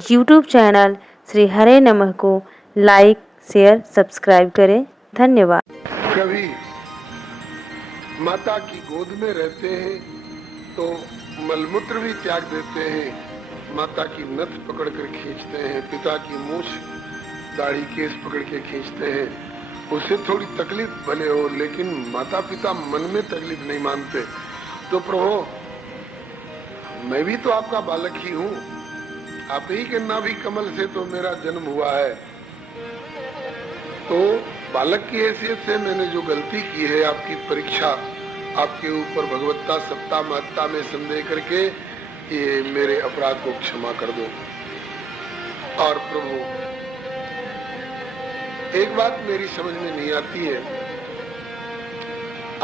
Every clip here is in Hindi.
यूट्यूब चैनल श्री हरे नमः को लाइक, शेयर, सब्सक्राइब करें। धन्यवाद। कभी माता की गोद में रहते हैं तो मलमूत्र भी त्याग देते हैं, माता की नथ पकड़ कर खींचते हैं, पिता की मूछ दाढ़ी केस पकड़ के खींचते हैं। उसे थोड़ी तकलीफ भले हो, लेकिन माता पिता मन में तकलीफ नहीं मानते। तो प्रभु, मैं भी तो आपका बालक ही हूँ, आप ही के नाभि कमल से तो मेरा जन्म हुआ है। तो बालक की हैसियत से मैंने जो गलती की है, आपकी परीक्षा, आपके ऊपर भगवत्ता सत्ता महत्ता में संदेह करके ये मेरे अपराध को क्षमा कर दो। और प्रभु, एक बात मेरी समझ में नहीं आती है,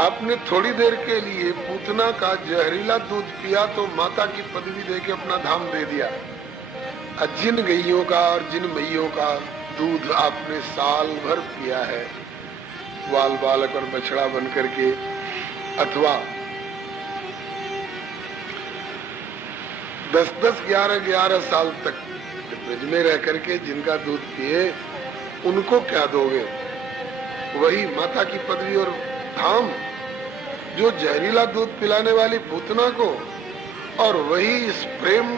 आपने थोड़ी देर के लिए पूतना का जहरीला दूध पिया तो माता की पदवी देके अपना धाम दे दिया। जिन गैयों का और जिन मैयों का दूध आपने साल भर पिया है, बाल बालक और बछड़ा बन करके, अथवा 10-10, 11-11 साल तक ब्रज में रह करके जिनका दूध पिए, उनको क्या दोगे? वही माता की पदवी और धाम, जो जहरीला दूध पिलाने वाली पूतना को, और वही इस प्रेम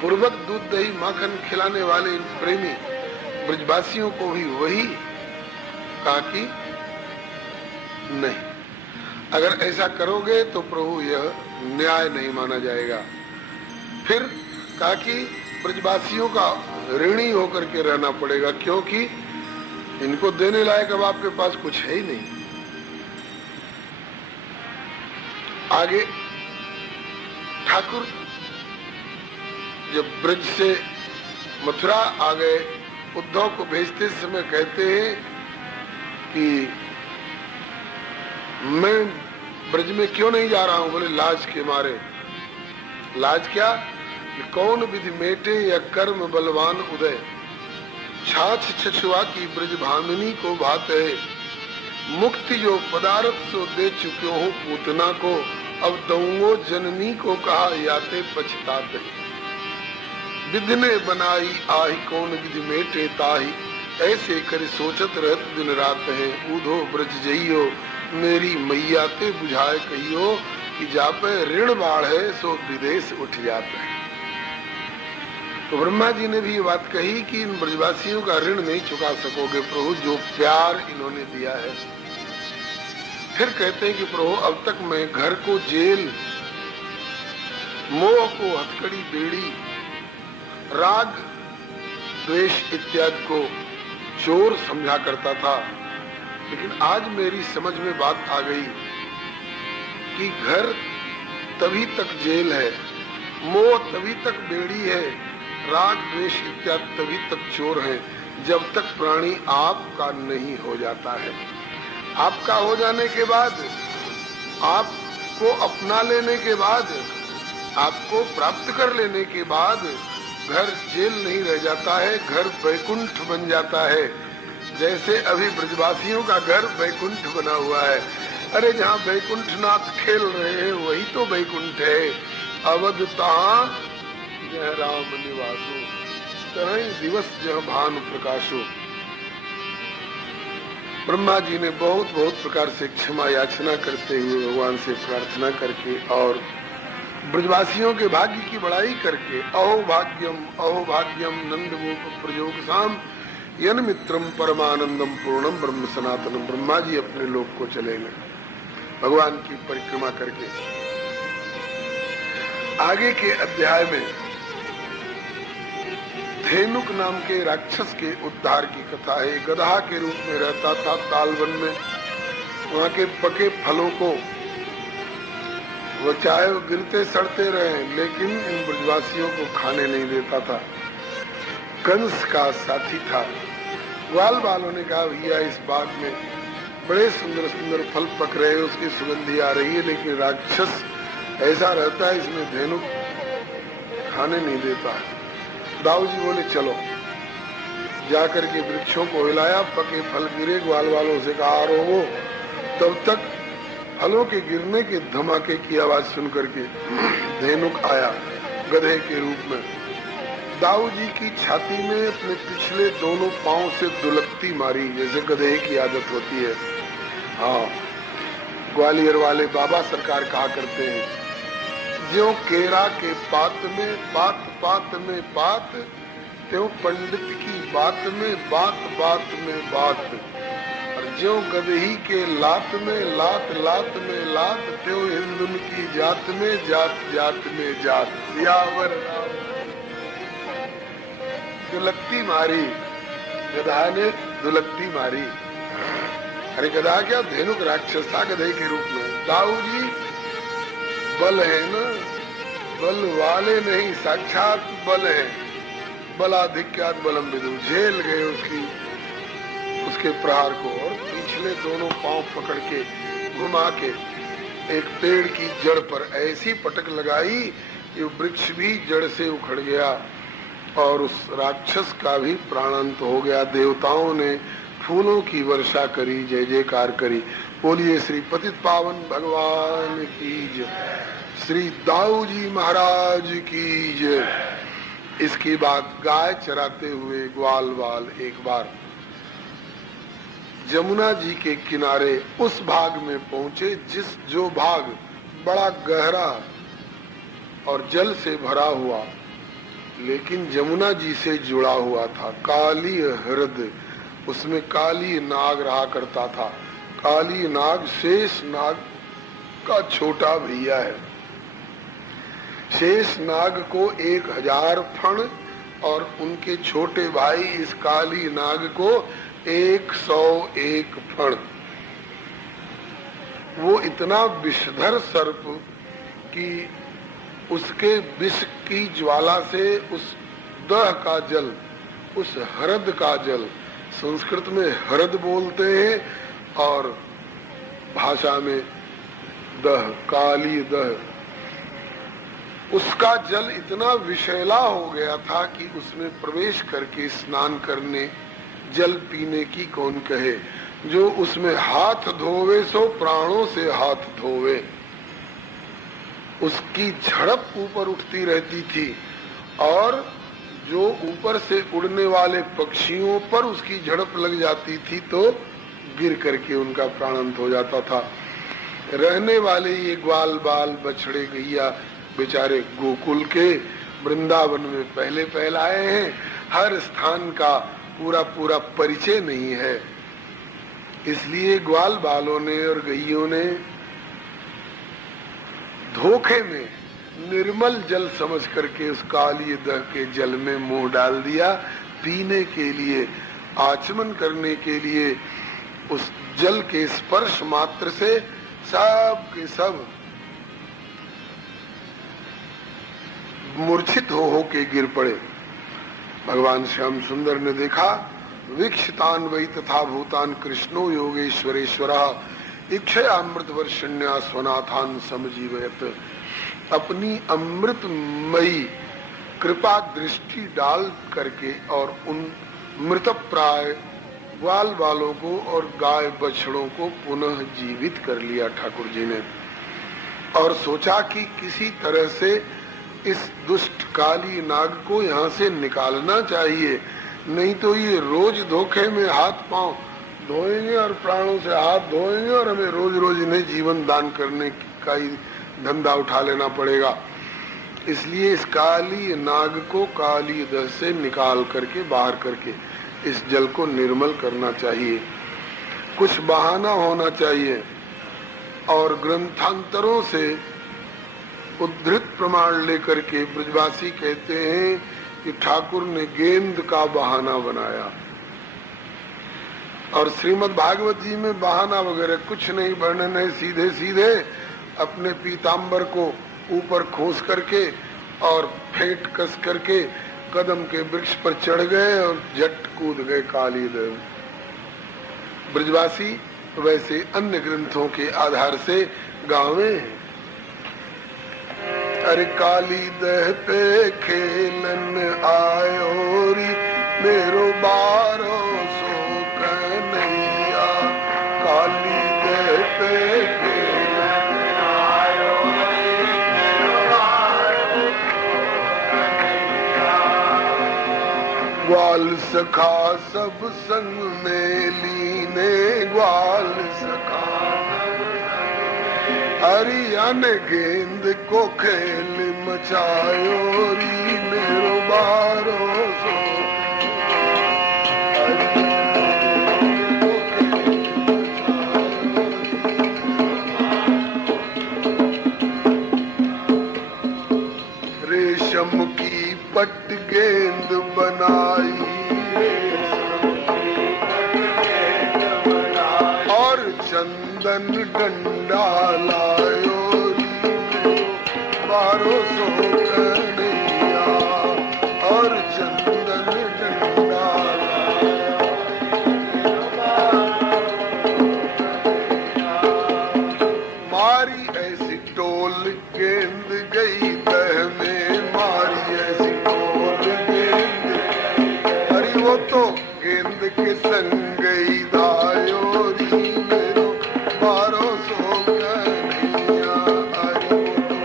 पूर्वक दूध दही माखन खिलाने वाले इन प्रेमी ब्रजवासियों को भी वही कहा कि नहीं, अगर ऐसा करोगे तो प्रभु यह न्याय नहीं माना जाएगा। फिर कहा कि ब्रजवासियों का ऋणी होकर के रहना पड़ेगा, क्योंकि इनको देने लायक अब आपके पास कुछ है ही नहीं। आगे ठाकुर जब ब्रज से मथुरा आ गए, उद्धव को भेजते समय कहते हैं कि मैं ब्रज में क्यों नहीं जा रहा हूं? बोले लाज के मारे। लाज क्या? कि कौन विधि मेटे या कर्म बलवान उदय, छाछ छछुआ की ब्रज भामिनी को भात है, मुक्ति जो पदार्थ सो दे चुके हूँ पूतना को, अब दऊंगो जननी को कहा याते पछताते, विधि ने बनाई आही कौन विधि मेटे ताही, ऐसे कर सोचत रहत दिन रात है, ऊधो ब्रज जइयो मेरी मैया ते बुझाए कहियो, कि जापे ऋण बाढ़ है सो विदेश उठ जाते हैं। तो ब्रह्मा जी ने भी ये बात कही कि इन ब्रजवासियों का ऋण नहीं चुका सकोगे प्रभु, जो प्यार इन्होंने दिया है। फिर कहते हैं कि प्रभु, अब तक मैं घर को जेल, मोह को हथकड़ी बेड़ी, राग द्वेष इत्यादि को चोर समझा करता था, लेकिन आज मेरी समझ में बात आ गई कि घर तभी तक जेल है, मोह तभी तक बेड़ी है, राग द्वेष इत्यादि तभी तक चोर है, जब तक प्राणी आपका नहीं हो जाता है। आपका हो जाने के बाद, आपको अपना लेने के बाद, आपको प्राप्त कर लेने के बाद घर जेल नहीं रह जाता है, घर वैकुंठ बन जाता है। जैसे अभी ब्रजवासियों का घर वैकुंठ बना हुआ है। अरे जहाँ वैकुंठनाथ खेल रहे हैं वही तो वैकुंठ है। अवध तहाँ जह राम निवासो, तरह दिवस जह भानु प्रकाशो। ब्रह्मा जी ने बहुत बहुत प्रकार से क्षमा याचना करते हुए भगवान से प्रार्थना करके और ब्रजवासियों के भाग्य की बड़ाई करके, अहो भाग्यम नंद गोप प्रजोगसाम यन मित्रम परमानंदम पूर्णम ब्रह्म सनातनम। ब्रह्मा जी अपने लोक को चले गए भगवान की परिक्रमा करके। आगे के अध्याय में धेनुक नाम के राक्षस के उद्धार की कथा है। गधा के रूप में रहता था तालवन में, वहां के पके फलों को वो चाहे वो गिरते सड़ते रहे, लेकिन इन ब्रजवासियों को खाने नहीं देता था। कंस का साथी था। ग्वाल बालों ने कहा, भैया इस बाग में बड़े सुंदर सुंदर फल पक रहे हैं, उसकी सुगंधी आ रही है, लेकिन राक्षस ऐसा रहता है, इसमें धेनुक खाने नहीं देता है। दाऊ जी बोले चलो। जाकर के वृक्षों को हिलाया, पके फल गिरे, ग्वाल वालों से कहा रोवो। तब तक फलों के गिरने के धमाके की आवाज सुन करके धेनुक आया गधे के रूप में। दाऊ जी की छाती में अपने पिछले दोनों पांव से दुलकती मारी, जैसे गधे की आदत होती है। हाँ, ग्वालियर वाले बाबा सरकार कहा करते हैं, ज्यों केरा के पात में बात बात में बात, त्यों पंडित की बात में बात बात में बात, और ज्यों गदही के लात में लात लात में लात, त्यों हिंदुन की जात में जात जात में जात। सियावर दुलकती मारी, गधा ने दुलकती मारी। अरे गधा क्या, धेनुक राक्षस था गधे के रूप में। दाऊ जी बल है ना, बल वाले नहीं, साक्षात बल है। बलाधिक्यात बलम विदु, झेल गए उसके प्रहार को, और पिछले दोनों पांव पकड़ के घुमा के एक पेड़ की जड़ पर ऐसी पटक लगाई कि वृक्ष भी जड़ से उखड़ गया और उस राक्षस का भी प्राणांत हो गया। देवताओं ने फूलों की वर्षा करी, जय जयकार करी। बोलिए श्री पतित पावन भगवान की जय, श्री दाऊ जी महाराज की जय। इसके बाद गाय चराते हुए ग्वाल वाल एक बार जमुना जी के किनारे उस भाग में पहुंचे जो भाग बड़ा गहरा और जल से भरा हुआ, लेकिन जमुना जी से जुड़ा हुआ था। काली हृद, उसमें काली नाग रहा करता था। काली नाग शेष नाग का छोटा भैया है। शेष नाग को 1000 फण और उनके छोटे भाई इस काली नाग को 101 फण। वो इतना विषधर सर्प कि उसके विष की ज्वाला से उस दह का जल, उस हृद का जल, संस्कृत में हृद बोलते हैं और भाषा में दह, काली दह, उसका जल इतना विषैला हो गया था कि उसमें प्रवेश करके स्नान करने, जल पीने की कौन कहे। जो उसमें हाथ धोवे सो प्राणों से हाथ धोवे। उसकी झड़प ऊपर उठती रहती थी और जो ऊपर से उड़ने वाले पक्षियों पर उसकी झड़प लग जाती थी तो गिर करके उनका प्राणांत हो जाता था। रहने वाले ये ग्वाल बाल बछड़े गैया बेचारे गोकुल के वृंदावन में पहले आए हैं। हर स्थान का पूरा परिचय नहीं है, इसलिए ग्वाल बालों ने और गैयों ने धोखे में निर्मल जल समझ करके उस काली दह के जल में मुंह डाल दिया। पीने के लिए, आचमन करने के लिए उस जल के स्पर्श मात्र से सब के सब मूर्छित हो के गिर पड़े। भगवान श्याम सुंदर ने देखा, वीक्षितान वै तथा भूतान कृष्णो योगेश्वरेश्वरः इक्षयामृत वर्षण्या स्वनाथान समजीवयत। अपनी अमृतमयी कृपा दृष्टि डाल करके और उन मृतप्राय ग्वाल बालों को और गाय बछड़ों को पुनः जीवित कर लिया ठाकुर जी ने, और सोचा कि किसी तरह से इस दुष्ट काली नाग को यहाँ से निकालना चाहिए, नहीं तो ये रोज धोखे में हाथ पांव धोएंगे और प्राणों से हाथ धोएंगे और हमें रोज रोज इन्हें जीवन दान करने का ही धंधा उठा लेना पड़ेगा। इसलिए इस काली नाग को काली दह से निकाल करके, बाहर करके इस जल को निर्मल करना चाहिए। कुछ बहाना होना चाहिए, और ग्रंथांतरों से उद्धृत प्रमाण लेकर के ब्रजवासी कहते हैं कि ठाकुर ने गेंद का बहाना बनाया, और श्रीमद् भागवत जी में बहाना वगैरह कुछ नहीं वर्णन है। सीधे सीधे अपने पीताम्बर को ऊपर खोस करके और फेंट कस करके कदम के वृक्ष पर चढ़ गए और झट कूद गए काली दह। ब्रजवासी वैसे अन्य ग्रंथों के आधार से गावे हैं। अरे काली दह पे खेलन आयो री मेरो बारो सो कन्हैया, काली दह पे खेलन आयो री मेरो बारो सो कन्हैया। ग्वाल सखा सब संग में लीने, ग्वाल सखा हरियाण गेंद को खेल मचायो री मेरो बारो सो। रेशम की पट गेंद बनाई और चंदन डंडा लायो बारो सो कन्हैया और चंदन डंडा मारी ऐसी टोल गेंद गई तह में, मारी ऐसी टोल गेंद, अरे वो तो गेंद के संग गई धायो री मेरो बारो सो कन्हैया, अरे वो तो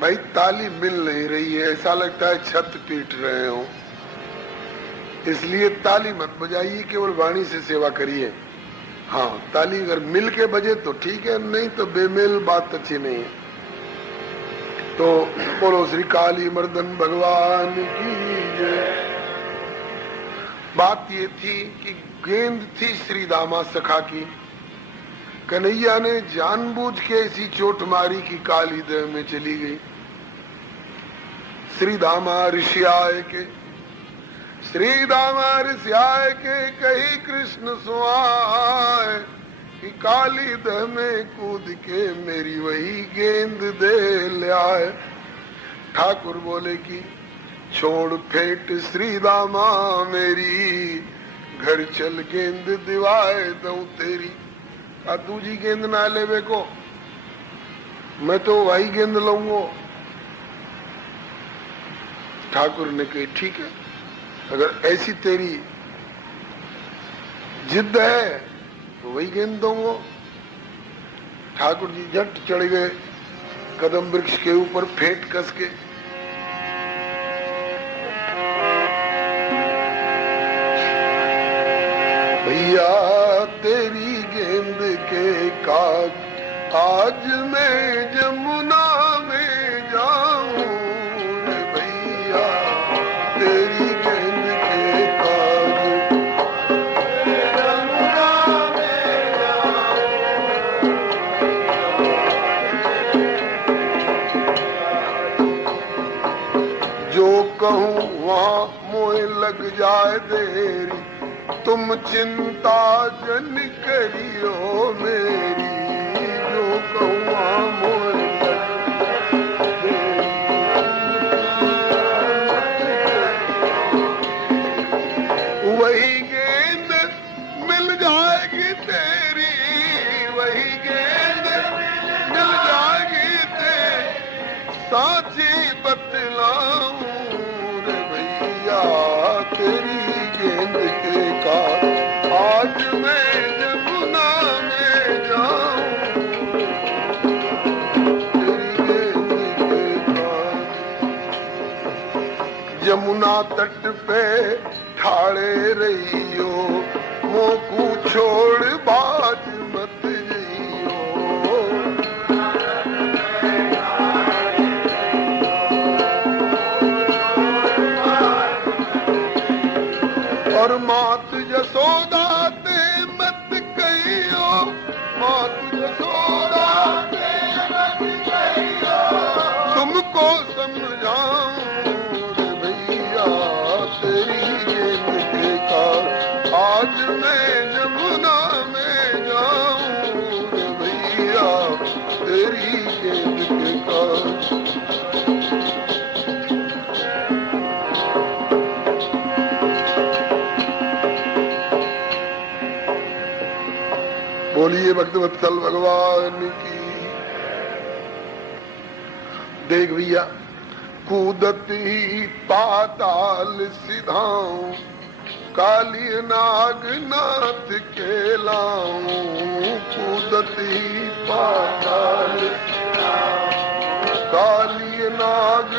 भाई ताली मिल नहीं रही है, ऐसा लगता है छत पीट रहे हो, इसलिए ताली मत बजाइए, केवल वाणी से सेवा करिए। हाँ, ताली अगर मिल के बजे तो ठीक है, नहीं तो बेमेल बात अच्छी नहीं है। तो बोलो श्री काली मर्दन भगवान की जय। बात ये थी कि गेंद थी श्री दामा सखा की, कन्हैया ने जानबूझ के ऐसी चोट मारी कि काली देह में चली गई। श्री दामा ऋषि आए के, श्री दामा ऋषि आए के कही कृष्ण सुआए कि काली दह में कूद के मेरी वही गेंद दे ले आए। ठाकुर बोले कि छोड़ फेंट श्री दामा मेरी, घर चल गेंद दिवाए दऊं तेरी। आ दूजी गेंद ना लेवे को, मैं तो वही गेंद लूंगो। ठाकुर ने कही ठीक है, अगर ऐसी तेरी जिद है तो वही गेंद दूंगो। ठाकुर जी झट चढ़ गए कदम वृक्ष के ऊपर फेंट कस के। भैया तेरी गेंद के काज आज मैं जमुना में जाऊं रे भैया, तेरी गेंद के काज जमुना में जाऊं। जो कहूँ वहाँ मोह लग जाए देरी, तुम चिंता जन करियो मेरी। जो कहूँ मोह वही गेंद मिल जाएगी तेरी, वही गेंद मिल जाएगी तेरी, साची बतलाऊं रे भैया तेरी गेंद के काज आज मैं जमुना में जाऊं, तेरी गेंद के काज। जमुना तट पे ठाड़े रहियो, मोकू छोड़ बाज मत जइयो। और मात जसोदा ते मत कहियो, मात जसोदा ते मत कहियो, तुमको समझाऊं रे भैया तेरी गेंद के काज आज मैं जमुना में जाऊं रे भैया तेरी गेंद के काज। बोलिए भक्तवत्सल भगवान की। देख भैया कूदत ही पाताल सिधाऊं, काली नाग नाथ के लाऊं। कूदत ही पाताल काली नाग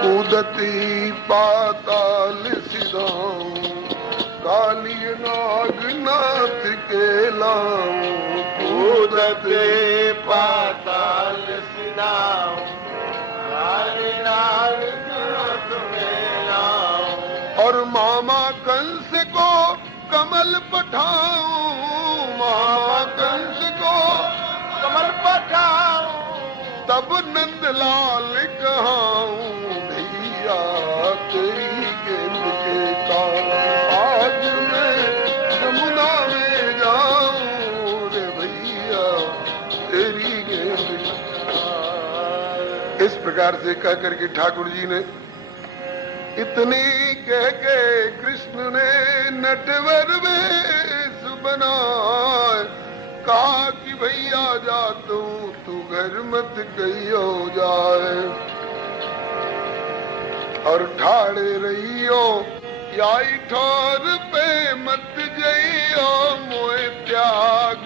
कूदती पाताल सिधाऊं काली नाग नाथ के लाऊं कूदते पाताल सिधाऊं काली नाग नाथ के लाऊं और मामा कंस को कमल पठाऊं मामा कंस को कमल पठाऊं तब नंदलाल कहाऊं भैया तेरी गेंद के कारण आज मैं यमुना में जाऊं रे भैया तेरी गेंद इस प्रकार से कह करके ठाकुर जी ने इतनी कह के कृष्ण ने नटवर वेश बनाए कहा कि भैया जा तू घर मत कहियो जाए और ठाड़े रहियो याई ठोर पे मत जइयो मोए त्याग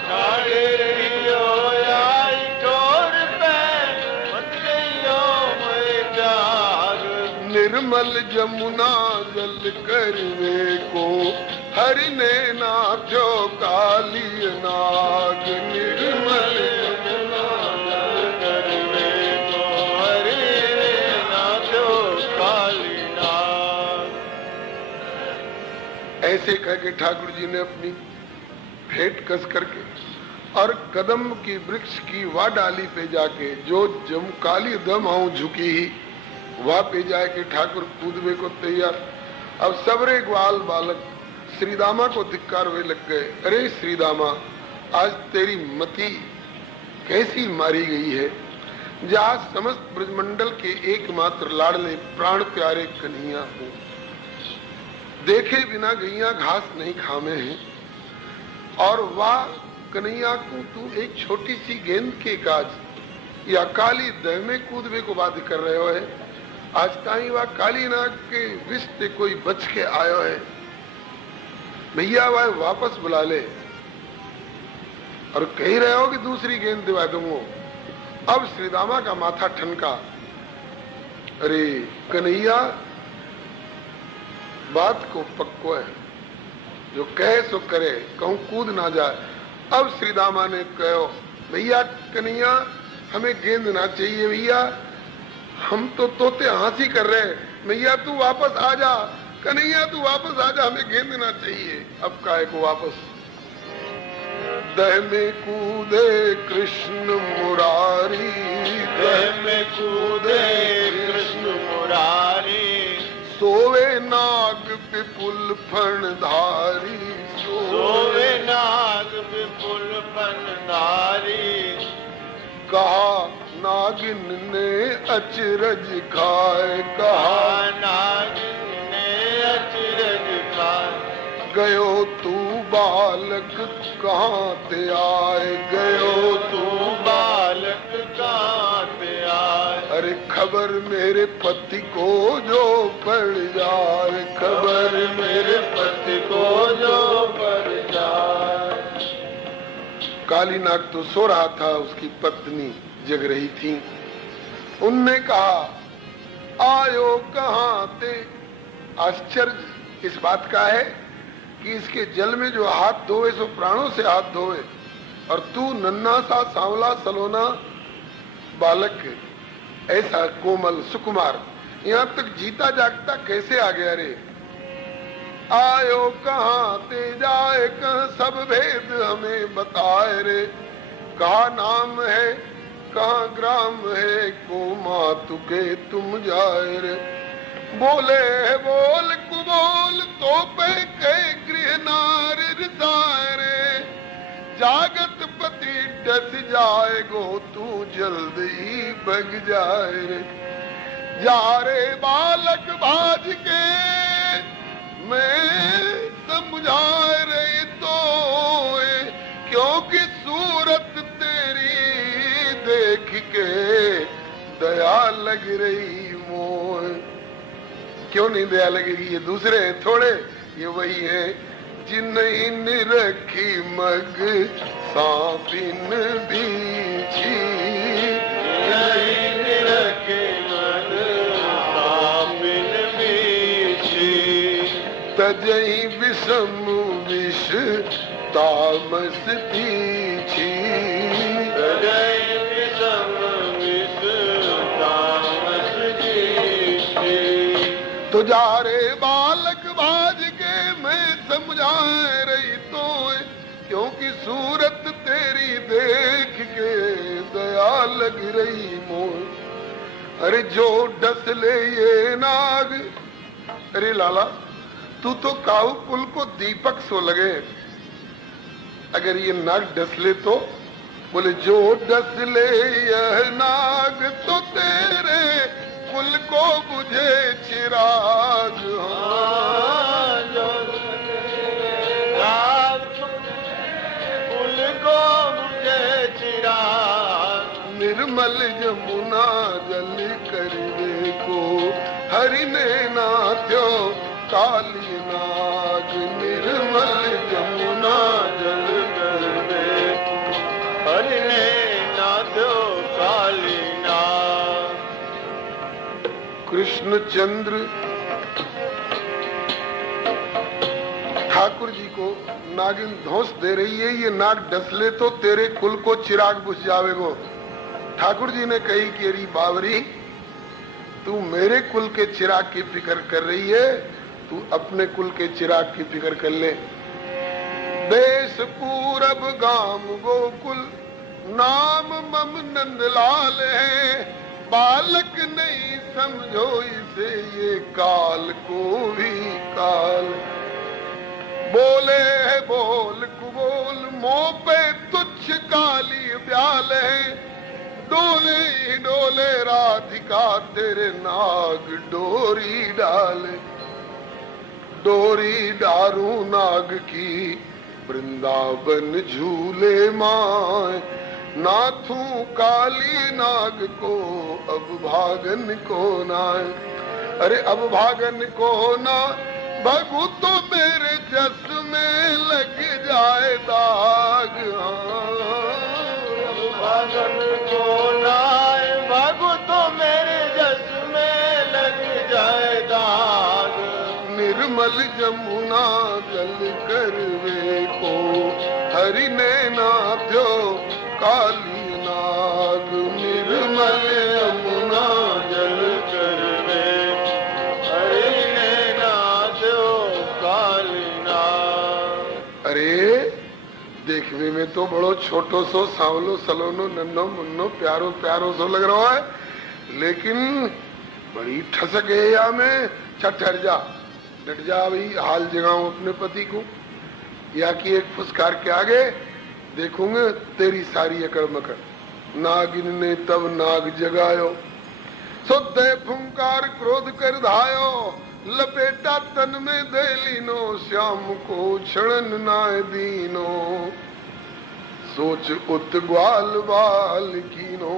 ठाड़े रहियो याई ठोर पे मत जइयो मोए त्याग निर्मल जमुना जल करवे को हरि ने नाथो काली नाग निर्मल जमुना जल करवे को हरि ने नाथो काली नाग ऐसे कह के ठाकुर जी ने अपनी फेट कस करके और कदम की वृक्ष की वा डाली पे जाके जो जम काली दम आऊं झुकी ही वहां पे जाके ठाकुर कूदवे को तैयार। अब सबरे ग्वाल बालक श्रीदामा को धिक्कार हुए लग गए। अरे श्रीदामा आज तेरी मति कैसी मारी गई है जहाँ समस्त ब्रजमंडल के एकमात्र लाडले प्राण प्यारे कन्हैया हो देखे बिना गैया घास नहीं खामे हैं और वाह कन्हैया को तू एक छोटी सी गेंद के काज या काली दह में कूदवे को बात कर रहे हो है। आज ताई वह काली नाग के विष से कोई बच के आयो है भैया वह वापस बुला ले और कह रहे हो कि दूसरी गेंद दिवा दूंगा। अब श्रीदामा का माथा ठनका। अरे कन्हैया बात को पक्को है जो कहे सो करे कहूं कूद ना जाए। अब श्रीदामा ने कहो भैया कन्हैया हमें गेंद ना चाहिए भैया हम तो तोते हंसी कर रहे हैं भैया तू वापस आ जा कन्हैया तू वापस आ जा हमें गेंद ना चाहिए। अब काहे को वापस दह में कूदे कृष्ण मुरारी दह में कूदे कृष्ण मुरारी सोवे नाग विपुल फणधारी सोवे नाग विपुल फणधारी कहा नागिन ने अचरज खाए कहा नागिन ने अचरज खाए गयो तू बालक कहाँ ते आए गयो तू बालक कहाँ ते आए अरे खबर मेरे पति को जो पड़ जाए खबर मेरे पति को जो पड़ जाए। काली नाग तो सो रहा था उसकी पत्नी जग रही थी। उनने कहा आयो कहाँ ते। आश्चर्य इस बात का है कि इसके जल में जो हाथ धोवे सो प्राणों से हाथ धोवे और तू नन्हा सा सांवला सलोना बालक ऐसा कोमल सुकुमार यहाँ तक जीता जागता कैसे आ गया रे। आयो कहाँ ते जाए कहाँ सब भेद हमें बताए रे। कहा नाम है कहाँ ग्राम है को मातु के तुम जाए रे। बोले बोल कुबोल तो पे के गृह नार रे जागत पति डस जाए गो तू जल्द ही भग जाए रे। जा रे बालक भाज के मैं समझाए रे तो क्योंकि सूरत तेरी देख के दया लग रही मोह। क्यों नहीं दया लगेगी ये दूसरे हैं थोड़े ये वही है जिन्हीं निरखी मग सांपिन बीछी, तजही विषम विष तामस तीछी, तुझारे बालक बाज के मैं समझाए रही तो, क्योंकि सूरत तेरी देख के दया लग रही मोह। अरे जो डस ले ये नाग, अरे लाला तू तो काऊ कुल को दीपक सो लगे, अगर ये नाग डस ले तो? बोले जो डस ले यह नाग तो तेरे कुल को बुझे चिराग, कुल को बुझे चिराग, निर्मल जमुना जल कर देखो हरि ने नाथ्यो काली नाग, निर्मल जमुना जल कर देखो हरि ने नाथ्यो काली नाग। कृष्ण चंद्र ठाकुर जी को नागिन धौंस दे रही है, ये नाग डसले तो तेरे कुल को चिराग बुझ जावेगो। ठाकुर जी ने कही कि अरे बावरी तू मेरे कुल के चिराग की फिक्र कर रही है, तू अपने कुल के चिराग की फिक्र कर ले। देश पूरब गाम गोकुल नाम मम नंदलाल है, बालक नहीं समझो इसे ये काल को भी काल। बोले है बोल कुबोल मोह पे तुच्छ काली ब्याल है, डोले ही डोले राधिका तेरे नाग डोरी डाले। डोरी डारू नाग की वृंदावन झूले माए, नाथू काली नाग को अब भागन को नाय। अरे अब भागन को ना भगु तो मेरे जस में लग जाए दाग, भागन को नाय भगु तो मेरे जस में लग जाए दाग, निर्मल जमुना जल कर वे को हरि ने नाथ्यो काली नाग, निर्मल यमुना जल कर वे हरि ने नाथ्यो काली नाग। अरे देखने में तो बड़ो छोटो सो सांवलो सलोनो नन्नो मुन्नो प्यारो प्यारो सो लग रहा है, लेकिन बड़ी ठसक है या में। ठहर जा, डट जा भाई, हाल जगाऊं अपने पति को, या कि एक फुसकार के आगे देखूंगे तेरी सारी अकड़ मकड़। नागिन ने तब नाग जगायो, सो दे फुंकार क्रोध कर धायो, लपेटा तन में दे लीनो, श्याम को क्षण नाय दीनो। सोच उत ग्वाल बाल कीनो,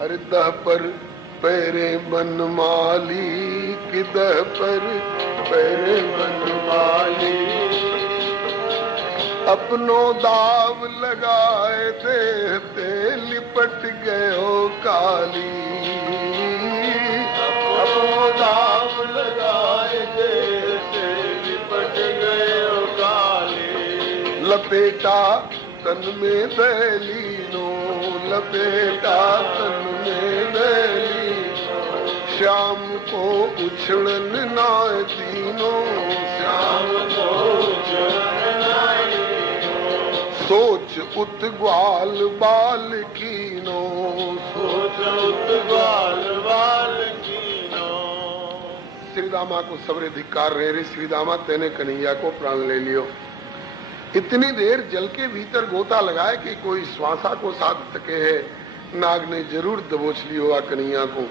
अरे दह पर पैरे बन माली, कि दह पर पैरे बन माली। अपनो दाव लगाए देते लिपट गयो काली, अपनो दाव लगाए देते लिपट गयो काली। लपेटा तन में दलीनो, लपेटा तन में दलीनो, श्याम को उछलन नाय दीनो, श्याम को उछलन नाय दीनो। सोच उत ग्वाल बाल कीनो, सोच उत ग्वाल बाल कीनो। श्रीदामा को सबरे धिक्कार रहे रे, श्रीदामा तेने कन्हैया को प्राण ले लियो। इतनी देर जल के भीतर गोता लगाए कि कोई श्वासा को साध सके है, नाग ने जरूर दबोच लियो आ कन्हैया को।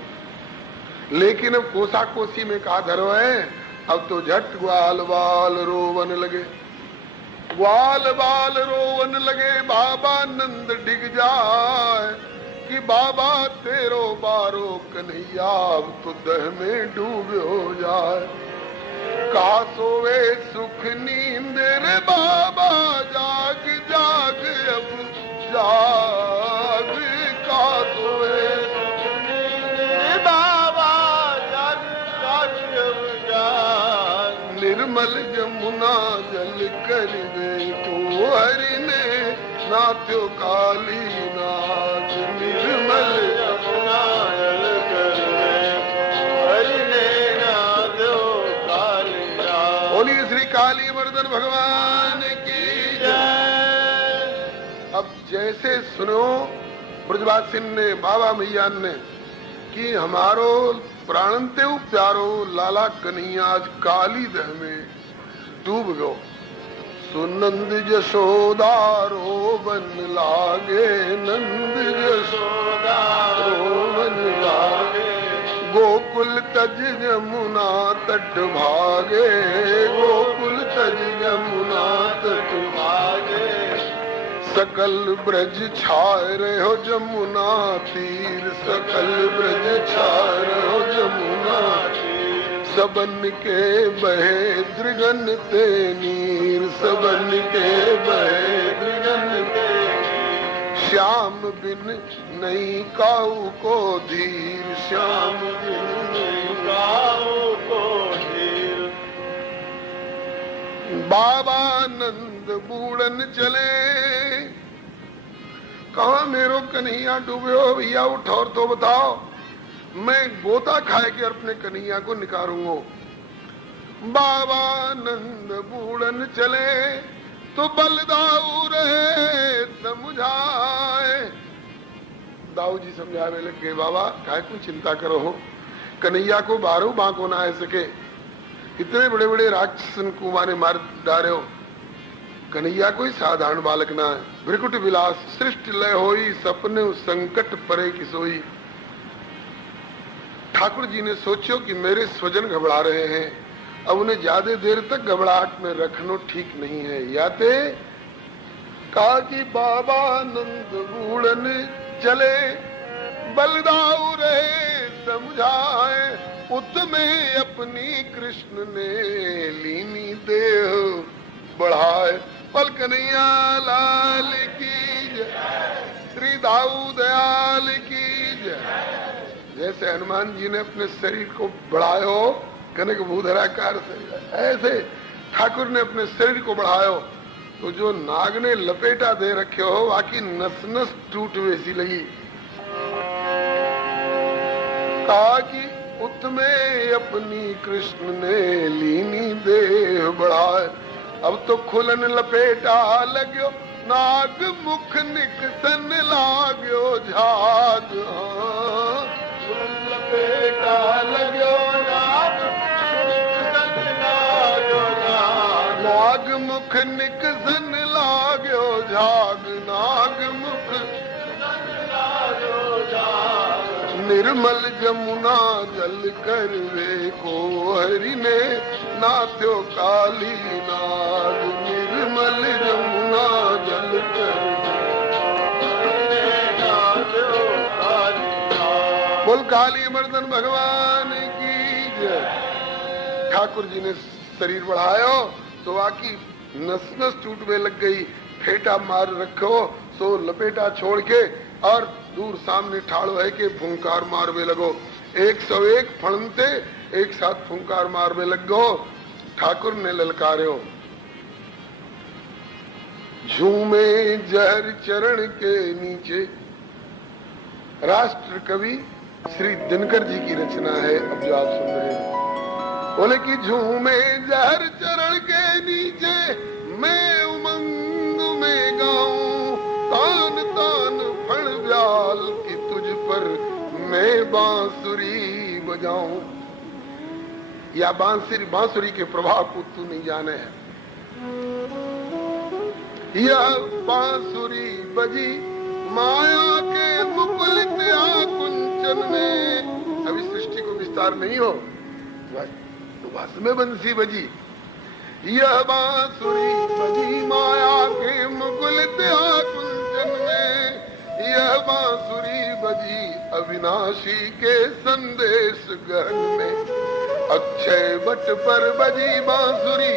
लेकिन अब कोसा कोसी में कहा धरो है, अब तो झट ग्वाल बाल रोवन लगे, ग्वाल बाल रोवन लगे। बाबा नंद डिग जाए कि बाबा तेरो बारो कन्हैया, अब तो दह में डूब हो जाए। का सोवे सुख नींद रे बाबा, जाग जाग अब जाग, का सोवे सुख नींद रे बाबा, जाग जाग अब जाग। निर्मल जमुना जल कर देखो हरि ने नाथ्यो काली नाथ, निर्मल यमुना जल कर देखो हरि ने नाथ्यो काली नाथ। बोलिए श्री काली वर्धन भगवान की जय। अब जैसे सुनो ब्रजवासी ने बाबा मैया ने कि हमारो प्राणते प्यारो लाला कन्हैया आज काली दह में डूब गयो। सुनंद जशोदा रोवन लागे, नंद जशोदा रोवन लागे, गोकुल तज यमुना तट भागे, गोकुल तज यमुना तट भागे, सकल ब्रज छाए रहो जमुना तीर, सकल ब्रज छाए रहो जमुना तीर, सबन के बहे दृगन ते नीर, सबन के बहे दृगन ते नीर, श्याम बिन नहीं काऊ को धीर, श्याम बिन नहीं काऊ को धीर। बाबा नंद बूढ़न चले, कहा मेरो कन्हैया डूबे हो भैया, उठो और तो बताओ, मैं गोता खाए के अपने कन्हैया को निकारूंगा। बाबा नंद बूढ़न चले तो बलदाऊ रहे समझाए। दाऊ जी समझावे लगे, बाबा काहे को चिंता करो हो, कन्हैया को बारू बांको ना आ सके, इतने बड़े बड़े राक्षसन को मारे मार डारे हो, कन्हैया कोई साधारण बालक ना है। भ्रिकुट विलास सृष्टि लय होई, सपने संकट परे की सोई। ठाकुर जी ने सोचो कि मेरे स्वजन घबरा रहे हैं, अब उन्हें ज्यादा देर तक घबराहट में रखना ठीक नहीं है। याते कहा कि बाबा नंद बूढ़न चले, बलदाऊ रहे समझाए, उत में अपनी कृष्ण ने लीनी देह बढ़ाए। पल कन्हैया लाल की जय, श्री दाऊ दयाल की जय। जैसे हनुमान जी ने अपने शरीर को बढ़ाया हो कनक भूधराकार से, ऐसे ठाकुर ने अपने शरीर को बढ़ायो तो जो नाग ने लपेटा दे रखे हो बाकी नस नस टूट वैसी लगी। कहा कि उत में अपनी कृष्ण ने लीनी देह बढ़ाए, अब तो खुलन लपेटा लग्यो, नाग मुख निकसन लाग्यो झाग। लपेटा लग्यो नाग नाग मुख निकसन लाग्यो झाग, नाग मुख निर्मल जमुना जल कर वे को हरि ने नाथ्यो काली नाग, निर्मल जमुना जल कर नाथ्यो काली नाग। बोल काली मर्दन भगवान की जय। ठाकुर जी ने शरीर बढ़ायो तो आकी नस नस टूटने लग गई, फेटा मार रखो सो लपेटा छोड़ के और दूर सामने ठाड़ो है के फुंकार मारवे लगो। 101 फणते एक साथ फुंकार मारवे लग गो। ठाकुर ने ललकार्यो, झूमे जहर चरण के नीचे। राष्ट्र कवि श्री दिनकर जी की रचना है, अब जो आप सुन रहे हैं। बोले कि झूमे जहर चरण के नीचे, मैं उमंग में गाऊं, तान तान फण व्याल की तुझ पर मैं बांसुरी बजाऊं। या बांसुरी के प्रभाव को तू नहीं जाने है। यह बांसुरी बजी माया के मुकुलित आकुंचन में। अभी सृष्टि को विस्तार नहीं हो, बस में बंसी बजी। यह बांसुरी बजी माया के मुकुलित आकुंचन में, यह बांसुरी बजी अविनाशी के संदेश गहन में। अक्षय वट पर बजी बांसुरी,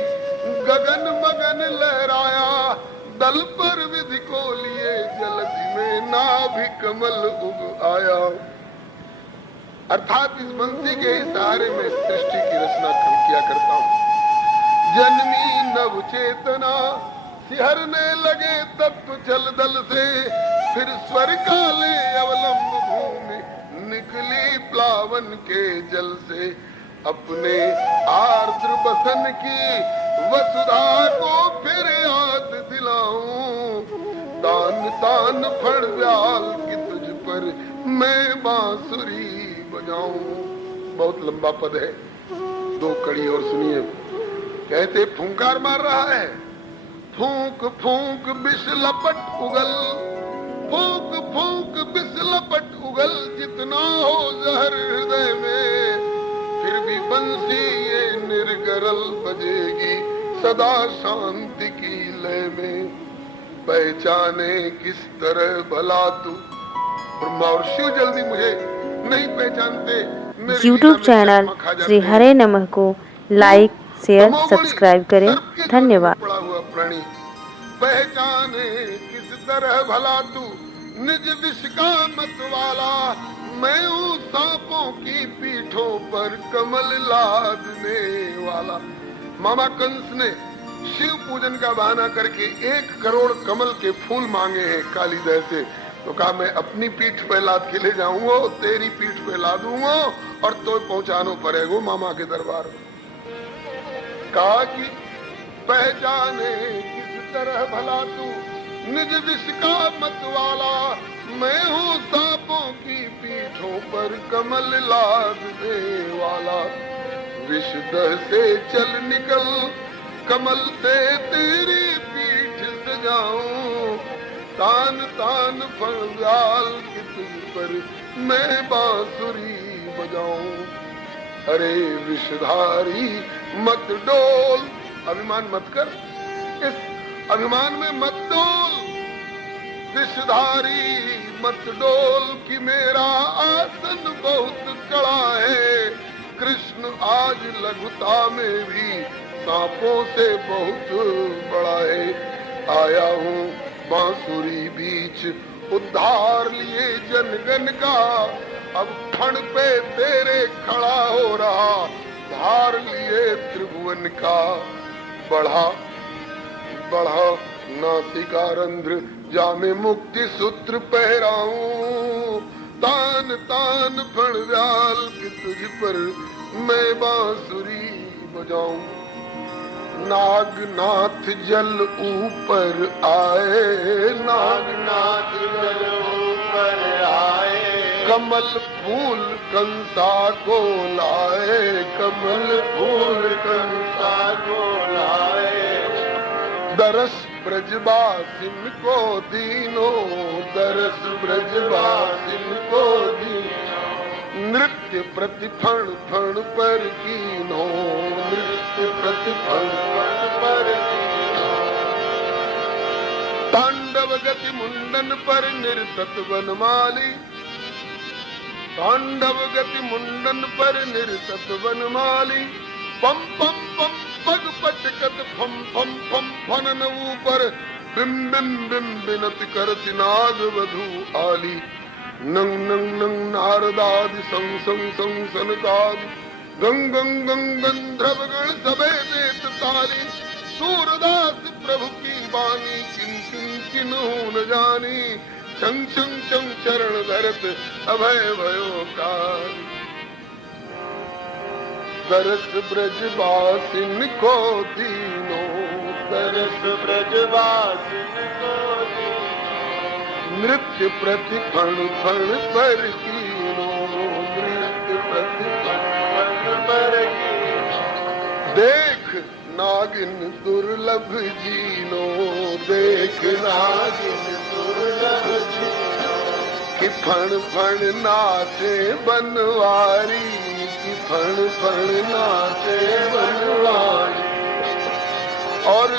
गगन मगन लहराया, दल पर विधि को लिए जलधि में नाभि कमल उग आया। अर्थात इस बंसी के सहारे में सृष्टि की रचना किया करता हूँ। जन्मी नव चेतना सिहरने लगे तत्व जल दल से, फिर स्वर काले अवलंब भूमि निकली प्लावन के जल से। अपने आर्द्र बसन की वसुधा को फिर याद दिलाऊं, तान तान फड़ व्याल की तुझ पर मैं बांसुरी बजाऊं। बहुत लंबा पद है, 2 कड़ी और सुनिए। कहते फूंकार मार रहा है, फूंक फूंक बिस लपट उगल, फूंक फूंक बिस लपट उगल, जितना हो जहर हृदय में, फिर भी बंसी ये निर्गरल बजेगी सदा शांति की लय में। पहचाने किस तरह भला तू, ब्रह्मा और शिव जल्दी मुझे नहीं पहचानते। यूट्यूब चैनल श्री हरे नमः को लाइक शेयर सब्सक्राइब करें। धन्यवाद। पड़ा हुआ प्राणी पहचाने किस तरह भला तू, निज विष का मत वाला, मैं हूँ सांपों की पीठों पर कमल लादने वाला। मामा कंस ने शिव पूजन का बहाना करके 1 करोड़ कमल के फूल मांगे हैं कालीदह से। तो कहा मैं अपनी पीठ पे लाद के ले जाऊंगा, तेरी पीठ पे लादूंगा और तो पहुंचानो पड़ेगा मामा के दरबार में। कहा कि पहचाने किस तरह भला तू, निज विष का मत वाला, मैं हूँ सांपों की पीठों पर कमल लादने वाला। विषदह से चल निकल, कमल से तेरी पीठ सजाऊं, तान तान फणगाल की तुझ पर मैं बांसुरी बजाऊं। अरे विषधारी मत डोल, अभिमान मत कर, इस अभिमान में मत डोल। विषधारी मत डोल कि मेरा आसन बहुत कड़ा है, कृष्ण आज लघुता में भी सांपों से बहुत बड़ा है। आया हूँ बांसुरी बीच उद्धार लिए जनगण का, अब फण पे तेरे खड़ा हो रहा धार लिए त्रिभुवन का। बढ़ा बढ़ा नासिका रंध्र, जामे मुक्ति सूत्र पहराऊं, तान तान फण व्याल की तुझ पर मैं बांसुरी बजाऊं। नागनाथ जल ऊपर आए, नागनाथ जल ऊपर आए, कमल फूल कंसा को लाए, कमल फूल कंसा को लाए। दरस ब्रजवासिन को दीनो, दरस ब्रजवासिन को दीनो, नृत्य प्रतिफण फण पर कीनो, नृत्य प्रतिफण फण पर कीनो। तांडव गति मुंडन पर निर्तत वनमाली, तांडव गति मुंडन पर निर्तत वनमाली। पम पम पम पग पटकत फम फम फम फनन ऊपर, बिम बिम बिम बिनत करति नाग वधू आली। नंग नंग नंग नारदादि संग संग संग सनकादि, गंग गंग गंग गंधर्व गण सबे देत ताली। सूरदास प्रभु की बानी, किन किन किन्हु न जानी, छंग छंग छंग चरण धरत अभय भयो काली। दरस ब्रजवासिन को दीनो, दरस ब्रजवासिन को दीनो, नृत्य प्रतिफण फण पर कीनो, नृत्य प्रतिफण फण पर कीनो। देख नागिन दुर्लभ जीनो, देख नागिन दुर्लभ जीनो, कि फण फण नाचे बनवारी, फण फण नाचे बनवारी। और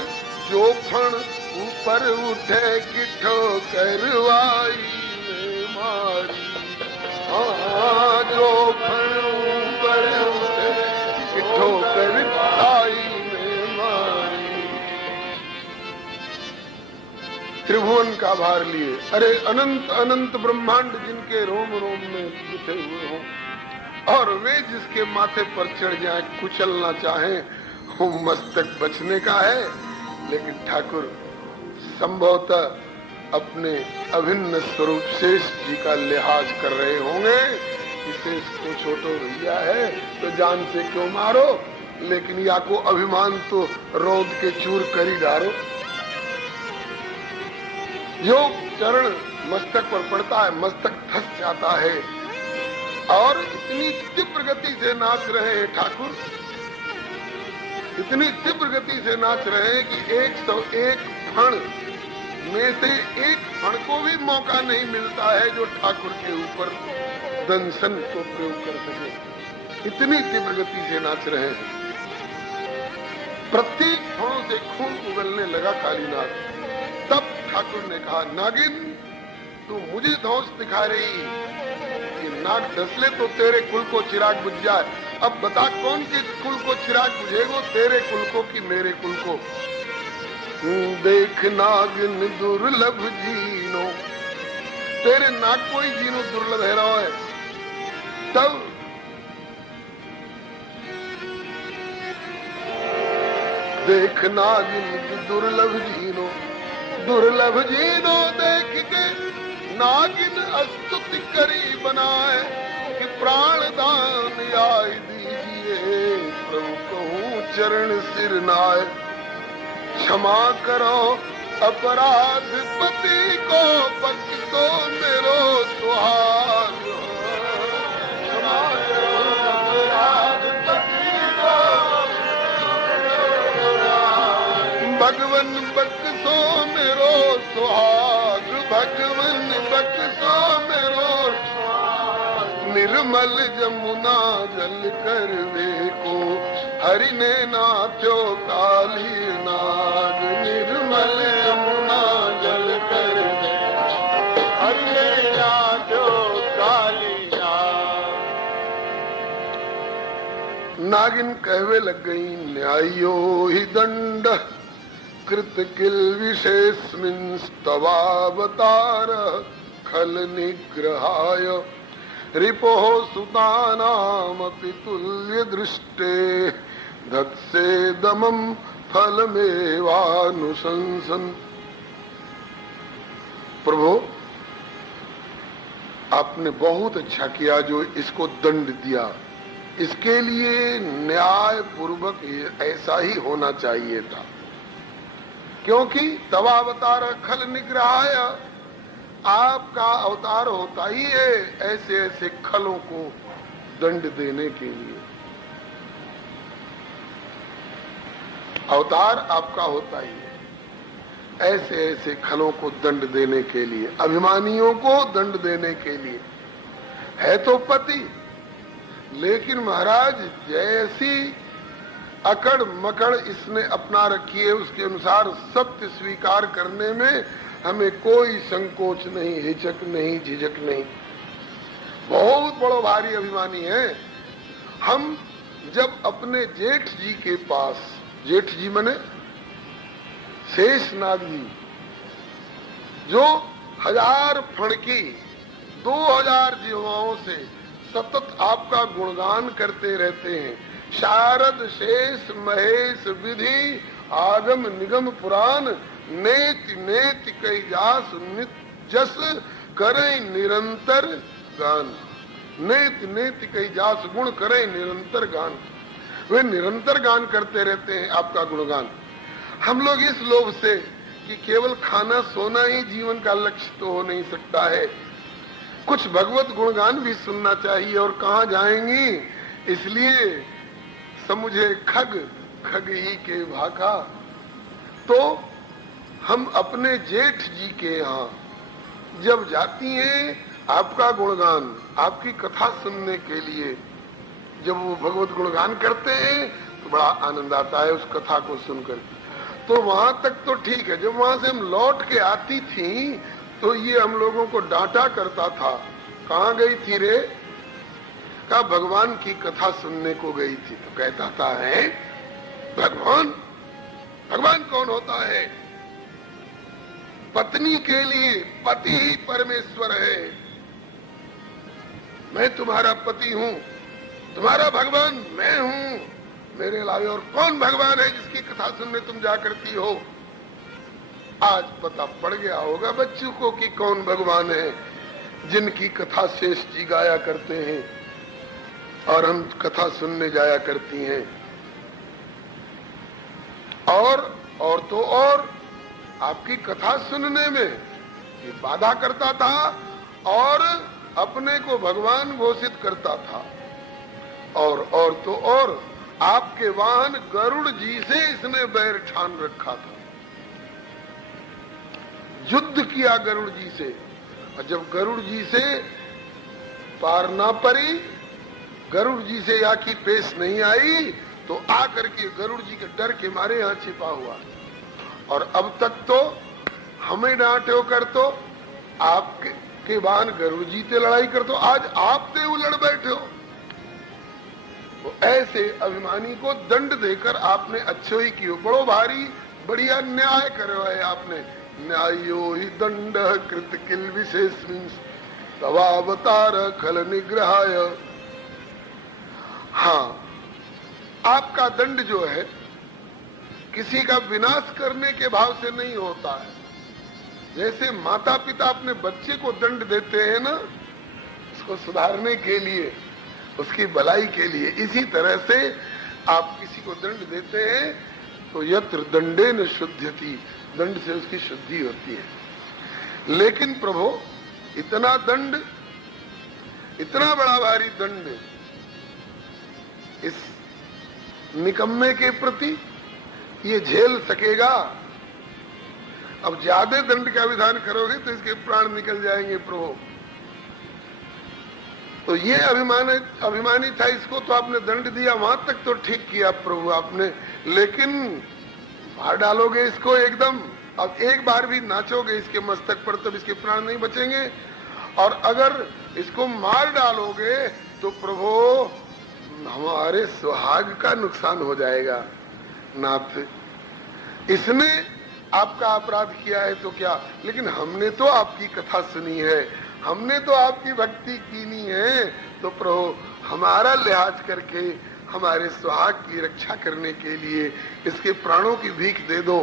जो फण ऊपर उठे कि ठोकरवाई में मारी। हाँ जो फण ऊपर उठे त्रिभुवन का भार लिए। अरे अनंत अनंत ब्रह्मांड जिनके रोम रोम में जुटे हुए हों और वे जिसके माथे पर चढ़ जाए, कुचलना चाहे, वो मस्तक बचने का है। लेकिन ठाकुर संभवतः अपने अभिन्न स्वरूप शेष जी का लिहाज कर रहे होंगे कि शेष को छोटो भैया है तो जान से क्यों मारो, लेकिन या को अभिमान तो रौद के चूर कर ही डारो। जो चरण मस्तक पर पड़ता है, मस्तक धस जाता है और इतनी तीव्र गति से नाच रहे हैं ठाकुर, इतनी तीव्र गति से नाच रहे हैं कि 101 फण में से एक फण को भी मौका नहीं मिलता है जो ठाकुर के ऊपर दंशन को प्रयोग कर सके। इतनी तीव्र गति से नाच रहे हैं। प्रत्येक फणों से खून उगलने लगा कालीनाथ। तब ठाकुर ने कहा, नागिन तू मुझे धौंस दिखा रही, ये नाग डसले तो तेरे कुल को चिराग बुझ जाए। अब बता कौन के कुल को चिराग बुझेगो, तेरे कुल को कि मेरे कुल को। देख नागिन दुर्लभ जीनो, तेरे नाग को ही जीनो दुर्लभ है रहा है। तब देख नागिन दुर्लभ जीनो, दुर्लभ जीनो देख के नागिन स्तुति करी बनाए कि प्राण दान आय दीजिए, प्रभु कहूँ चरण सिर नाय। क्षमा करो अपराध पति को, बख्शो मेरो सुहाग। क्षमा करो अपराध पति को, भगवन बख्शो मेरो सुहाग, भगवन बख्शो मेरो सुहाग। निर्मल जमुना जल कर वे को, हरि ने नाथ्यो काली नाग। निर्मल जमुना जल कर वे, हरि ने नाथ्यो काली नाग। नागिन कहवे लग गई, न्यायो ही दंड कृत किल विशेषमिन् स्तवावतार खल निग्रहाय रिपोः सुतानामपि तुल्य दृष्टे धत्से दमं फलमेवानुशंसन। प्रभु आपने बहुत अच्छा किया जो इसको दंड दिया, इसके लिए न्याय पूर्वक ऐसा ही होना चाहिए था, क्योंकि तवावतार खल निग्रहाय, आपका अवतार होता ही है ऐसे ऐसे खलों को दंड देने के लिए। अवतार आपका होता ही है ऐसे ऐसे खलों को दंड देने के लिए, अभिमानियों को दंड देने के लिए। है तो पति, लेकिन महाराज जैसी अकड़ मकड़ इसने अपना रखी है, उसके अनुसार सत्य स्वीकार करने में हमें कोई संकोच नहीं, हिचक नहीं, झिझक नहीं। बहुत बड़ो भारी अभिमानी है। हम जब अपने जेठ जी के पास, जेठ जी मने शेषनाग जी, जो 1000 फण की 2000 जीवाओं से सतत आपका गुणगान करते रहते हैं, शारद शेष महेश विधि आगम निगम पुराण नेति नेति कई जास नित जस करे निरंतर गान। नेति नेति कई जास गुण करे निरंतर गान। वे निरंतर गान करते रहते हैं आपका गुणगान। हम लोग इस लोभ से कि केवल खाना सोना ही जीवन का लक्ष्य तो हो नहीं सकता है, कुछ भगवत गुणगान भी सुनना चाहिए। और कहाँ जाएंगी, इसलिए समुझे खग खग ही के भाखा। तो हम अपने जेठ जी के यहाँ जब जाती हैं आपका गुणगान, आपकी कथा सुनने के लिए, जब वो भगवत गुणगान करते हैं तो बड़ा आनंद आता है उस कथा को सुनकर। तो वहां तक तो ठीक है। जब वहां से हम लौट के आती थी तो ये हम लोगों को डांटा करता था, कहाँ गई थी रे? कहा भगवान की कथा सुनने को गई थी। तो कहता था, है भगवान? भगवान कौन होता है? पत्नी के लिए पति ही परमेश्वर है। मैं तुम्हारा पति हूं, तुम्हारा भगवान मैं हूं, मेरे अलावा और कौन भगवान है जिसकी कथा सुनने तुम जा करती हो। आज पता पड़ गया होगा बच्चों को कि कौन भगवान है जिनकी कथा शेष जी गाया करते हैं और हम कथा सुनने जाया करती हैं। और तो और आपकी कथा सुनने में ये बाधा करता था और अपने को भगवान घोषित करता था। और तो और आपके वाहन गरुड़ जी से इसने बैर ठान रखा था, युद्ध किया गरुड़ जी से। और जब गरुड़ जी से पार ना पड़ी, गरुड़ जी से आखी पेश नहीं आई, तो आकर के गरुड़ जी के डर के मारे यहाँ छिपा हुआ। और अब तक तो हमें डांटे कर तो आपके वाहन गरुड़ जी से लड़ाई कर, तो आज आप ते उलड़ बैठे हो। तो ऐसे अभिमानी को दंड देकर आपने अच्छो ही कियो, बड़ो भारी बढ़िया न्याय करो है आपने। न्यायो ही दंड कृत किल विशेषमिंस तवावतार खल निग्रहाय। हाँ, आपका दंड जो है किसी का विनाश करने के भाव से नहीं होता है। जैसे माता पिता अपने बच्चे को दंड देते हैं ना, उसको सुधारने के लिए, उसकी भलाई के लिए, इसी तरह से आप किसी को दंड देते हैं तो यत्र दंडेन शुद्ध्यति, दंड से उसकी शुद्धि होती है। लेकिन प्रभु इतना दंड, इतना बड़ा भारी दंड इस निकम्मे के प्रति ये झेल सकेगा? अब ज्यादा दंड का विधान करोगे तो इसके प्राण निकल जाएंगे प्रभु। तो ये अभिमानी था, इसको तो आपने दंड दिया, वहां तक तो ठीक किया प्रभु आपने, लेकिन मार डालोगे इसको एकदम। अब एक बार भी नाचोगे इसके मस्तक पर तब इसके प्राण नहीं बचेंगे। और अगर इसको मार डालोगे तो प्रभु हमारे सुहाग का नुकसान हो जाएगा। नाथ, इसने आपका अपराध किया है तो क्या, लेकिन हमने तो आपकी कथा सुनी है, हमने तो आपकी भक्ति कीनी है, तो प्रभु हमारा लिहाज करके हमारे सुहाग की रक्षा करने के लिए इसके प्राणों की भीख दे दो।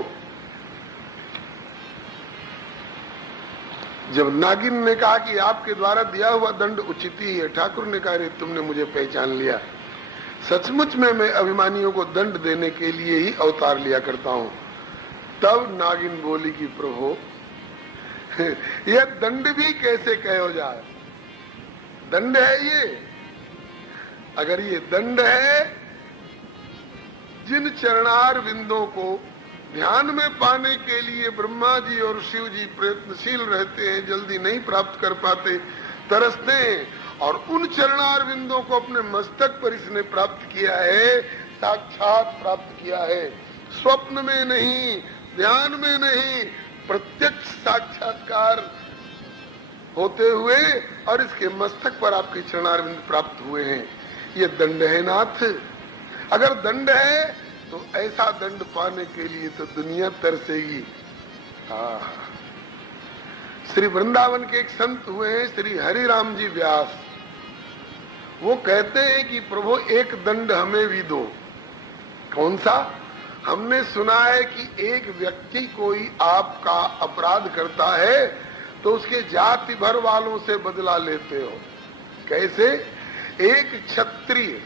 जब नागिन ने कहा कि आपके द्वारा दिया हुआ दंड उचित ही है, ठाकुर ने कहा तुमने मुझे पहचान लिया, सचमुच में मैं अभिमानियों को दंड देने के लिए ही अवतार लिया करता हूँ। तब नागिन बोली कि प्रभु यह दंड भी कैसे कहो जाए, दंड है ये? अगर ये दंड है, जिन चरणार बिंदों को ध्यान में पाने के लिए ब्रह्मा जी और शिव जी प्रयत्नशील रहते हैं, जल्दी नहीं प्राप्त कर पाते, तरसते हैं, और उन चरणार बिंदों को अपने मस्तक पर इसने प्राप्त किया है, साक्षात प्राप्त किया है, स्वप्न में नहीं, ध्यान में नहीं, प्रत्यक्ष साक्षात्कार होते हुए, और इसके मस्तक पर आपके चरणार बिंद प्राप्त हुए हैं। ये दंड है नाथ। अगर दंड है तो ऐसा दंड पाने के लिए तो दुनिया तरसेगी। श्री वृंदावन के एक संत हुए हैं श्री हरिराम जी व्यास, वो कहते हैं कि प्रभु एक दंड हमें भी दो। कौन सा? हमने सुना है कि एक व्यक्ति कोई आपका अपराध करता है तो उसके जाति भर वालों से बदला लेते हो। कैसे? एक क्षत्रिय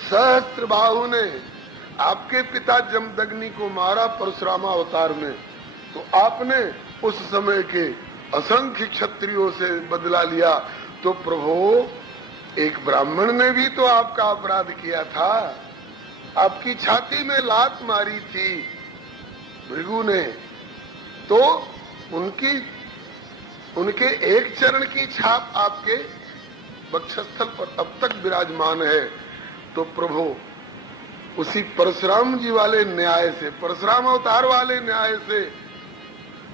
सहस्त्रबाहु ने आपके पिता जमदग्नि को मारा परशुरामा अवतार में, तो आपने उस समय के असंख्य क्षत्रियों से बदला लिया। तो प्रभु एक ब्राह्मण ने भी तो आपका अपराध किया था, आपकी छाती में लात मारी थी भृगु ने, तो उनके एक चरण की छाप आपके वक्षस्थल पर अब तक विराजमान है। तो प्रभु उसी परशुराम जी वाले न्याय से, परशुराम अवतार वाले न्याय से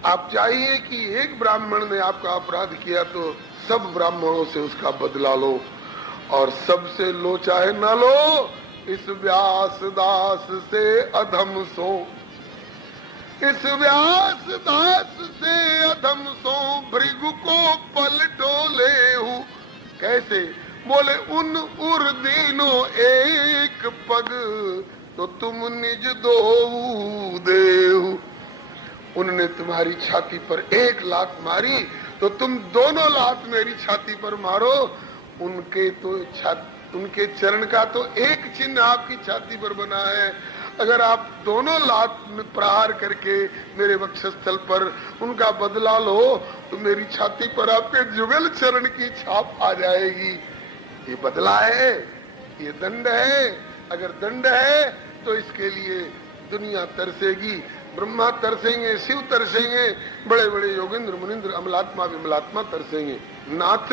आप चाहिए कि एक ब्राह्मण ने आपका अपराध किया तो सब ब्राह्मणों से उसका बदला लो, और सबसे लो चाहे ना लो, इस व्यास दास से अधम सो। इस व्यास दास से अधम सो भृगु को पल डोले हूँ। कैसे? बोले उन उर दीनो एक पग तो तुम निज दो देहु। उनने तुम्हारी छाती पर एक लात मारी तो तुम दोनों लात मेरी छाती पर मारो। उनके चरण का तो एक चिन्ह आपकी छाती पर बना है। अगर आप दोनों लात में प्रहार करके मेरे वक्षस्थल पर उनका बदला लो तो मेरी छाती पर आपके जुगल चरण की छाप आ जाएगी। ये बदला है, ये दंड है। अगर दंड है तो इसके लिए दुनिया तरसेगी, ब्रह्मा तरसेंगे, शिव तरसेंगे, बड़े बड़े योगेंद्र मुनिंद्र अमलात्मा विमलात्मा तरसेंगे। नाथ,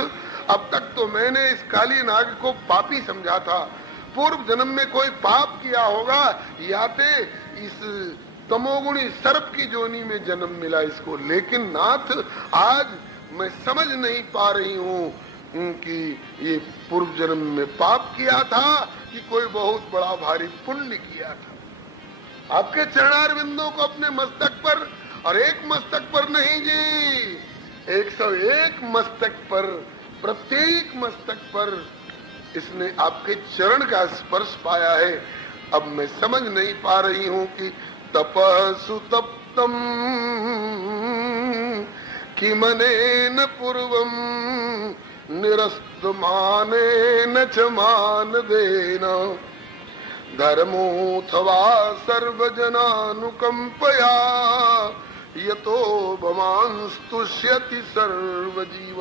अब तक तो मैंने इस काली नाग को पापी समझा था। पूर्व जन्म में कोई पाप किया होगा, या ते इस तमोगुणी सर्प की जोनी में जन्म मिला इसको। लेकिन नाथ, आज मैं समझ नहीं पा रही हूँ कि ये पूर्व जन्म में पाप किया था कि कोई बहुत बड़ा भारी पुण्य किया था। आपके चरणारविंदों को अपने मस्तक पर, और एक मस्तक पर नहीं जी, 101 मस्तक पर, प्रत्येक मस्तक पर इसने आपके चरण का स्पर्श पाया है। अब मैं समझ नहीं पा रही हूँ कि तपः सुतप्तम किमनेन पूर्वम निरस्तमानेन च मान देना धर्मोऽथवा सर्वजनानुकंपया यतो भवांस्तुष्यति सर्वजीव।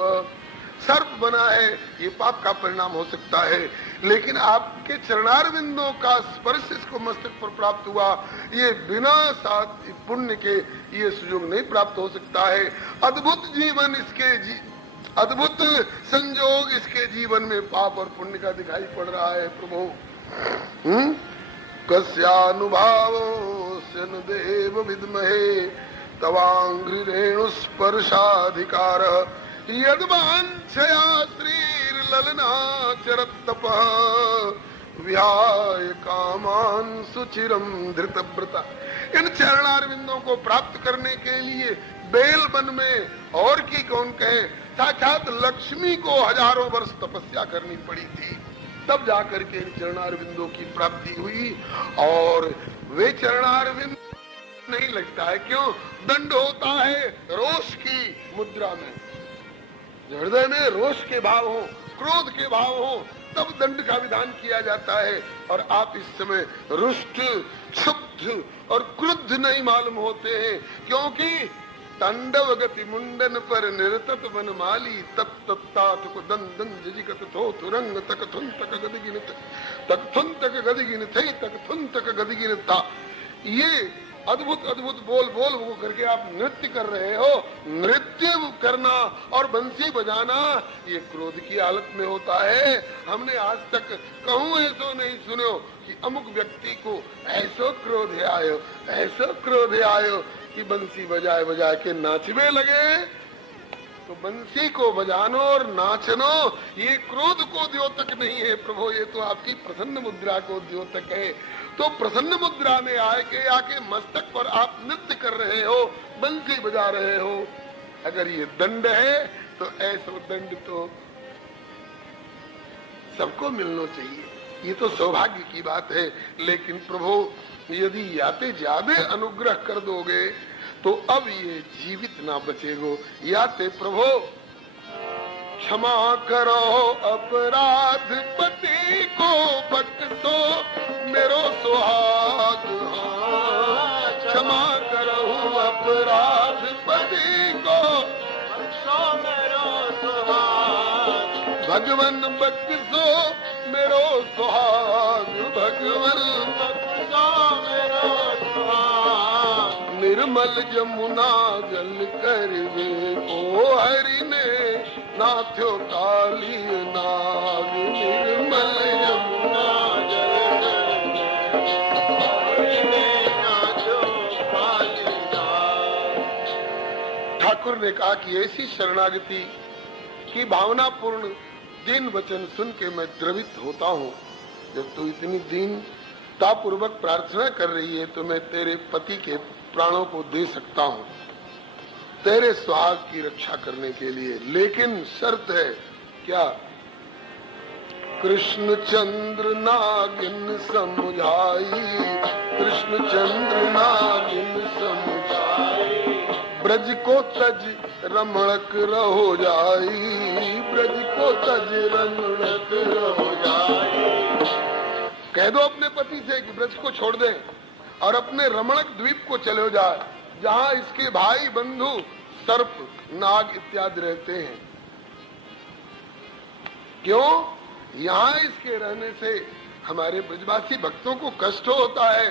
सर्प बना है, ये पाप का परिणाम हो सकता है, लेकिन आपके चरणारविंदों का स्पर्श इसको मस्तक पर प्राप्त हुआ। ये बिना साथ पुण्य के ये सुयोग नहीं प्राप्त हो सकता है। अद्भुत जीवन इसके अद्भुत संजोग इसके जीवन में पाप और पुण्य का दिखाई पड़ रहा है। प्रभु कस्यानुभावोऽस्य न देव विद्महे तवांघ्रि रेणु स्पर्शाधिकारः यद्वांछया श्रीर्ललनाचरत्तपः विहाय कामान् सुचिरं धृतव्रता। इन चरणारविंदों को प्राप्त करने के लिए बेलवन में और की कौन कहे, साक्षात लक्ष्मी को हजारों वर्ष तपस्या करनी पड़ी थी, तब जाकर के इन चरणारविंदों की प्राप्ति हुई। और वे चरणारविंद नहीं लगता है, क्यों? दंड होता है रोष की मुद्रा में। हृदय में रोष के भाव हो, क्रोध के भाव हो, तब दंड का विधान किया जाता है। और आप इस समय रुष्ट, क्षुब्ध और क्रुद्ध नहीं मालूम होते हैं, क्योंकि तांडव गति मुंडन पर निरतत वनमाली तत्तत्तातुक दंदन जजिकत थोथ रंग तक थुन तक गदगिन थई तक थुन तक गदगिन था। ये अद्भुत अद्भुत बोल बोल वो करके आप नृत्य कर रहे हो। नृत्य करना और बंसी बजाना ये क्रोध की हालत में होता है। हमने आज तक कहूँ ऐसो नहीं सुनो कि अमुक व्यक्ति को ऐसो क्रोध आयो, ऐसो क्रोध आयो कि बंसी बजाए बजाए के नाचने लगे। तो बंसी को बजानो और नाचनो ये क्रोध को द्योतक नहीं है प्रभु, ये तो आपकी प्रसन्न मुद्रा को द्योतक है। तो प्रसन्न मुद्रा में आके मस्तक पर आप नृत्य कर रहे हो, बंसी बजा रहे हो। अगर ये दंड है तो ऐसा दंड तो सबको मिलना चाहिए, ये तो सौभाग्य की बात है। लेकिन प्रभु यदि याते ज्यादा अनुग्रह कर दोगे तो अब ये जीवित ना बचेगो। याते प्रभु क्षमा करो अपराध पति को बख्शो मेरो सुहाग। क्षमा करो अपराध पति को बख्शो मेरो सुहाग। भगवन बख्शो मेरो सुहाग, भगवन बख्शो मेरो सुहाग। निर्मल जमुना जल करवे ओ हरि ने नाथ्यो काली नाग। निर्मल जमुना जल करवे नाथ्यो काली नाग। ठाकुर ने कहा कि ऐसी शरणागति की भावना पूर्ण दीन वचन सुन के मैं द्रवित होता हूँ। जब तू इतनी दीन पूर्वक प्रार्थना कर रही है तो मैं तेरे पति के प्राणों को दे सकता हूँ तेरे सुहाग की रक्षा करने के लिए, लेकिन शर्त है क्या? कृष्ण चंद्र नागिन समुझाई, कृष्ण चंद्र नागिन समुझाई, ब्रज को तज रमणक रहो जाई, ब्रज को तज रमणक रहो जाई। कह दो अपने पति से कि ब्रज को छोड़ दें और अपने रमणक द्वीप को चले जाए, जहाँ इसके भाई बंधु सर्प नाग इत्यादि रहते हैं। क्यों? यहाँ इसके रहने से हमारे ब्रजवासी भक्तों को कष्ट होता है,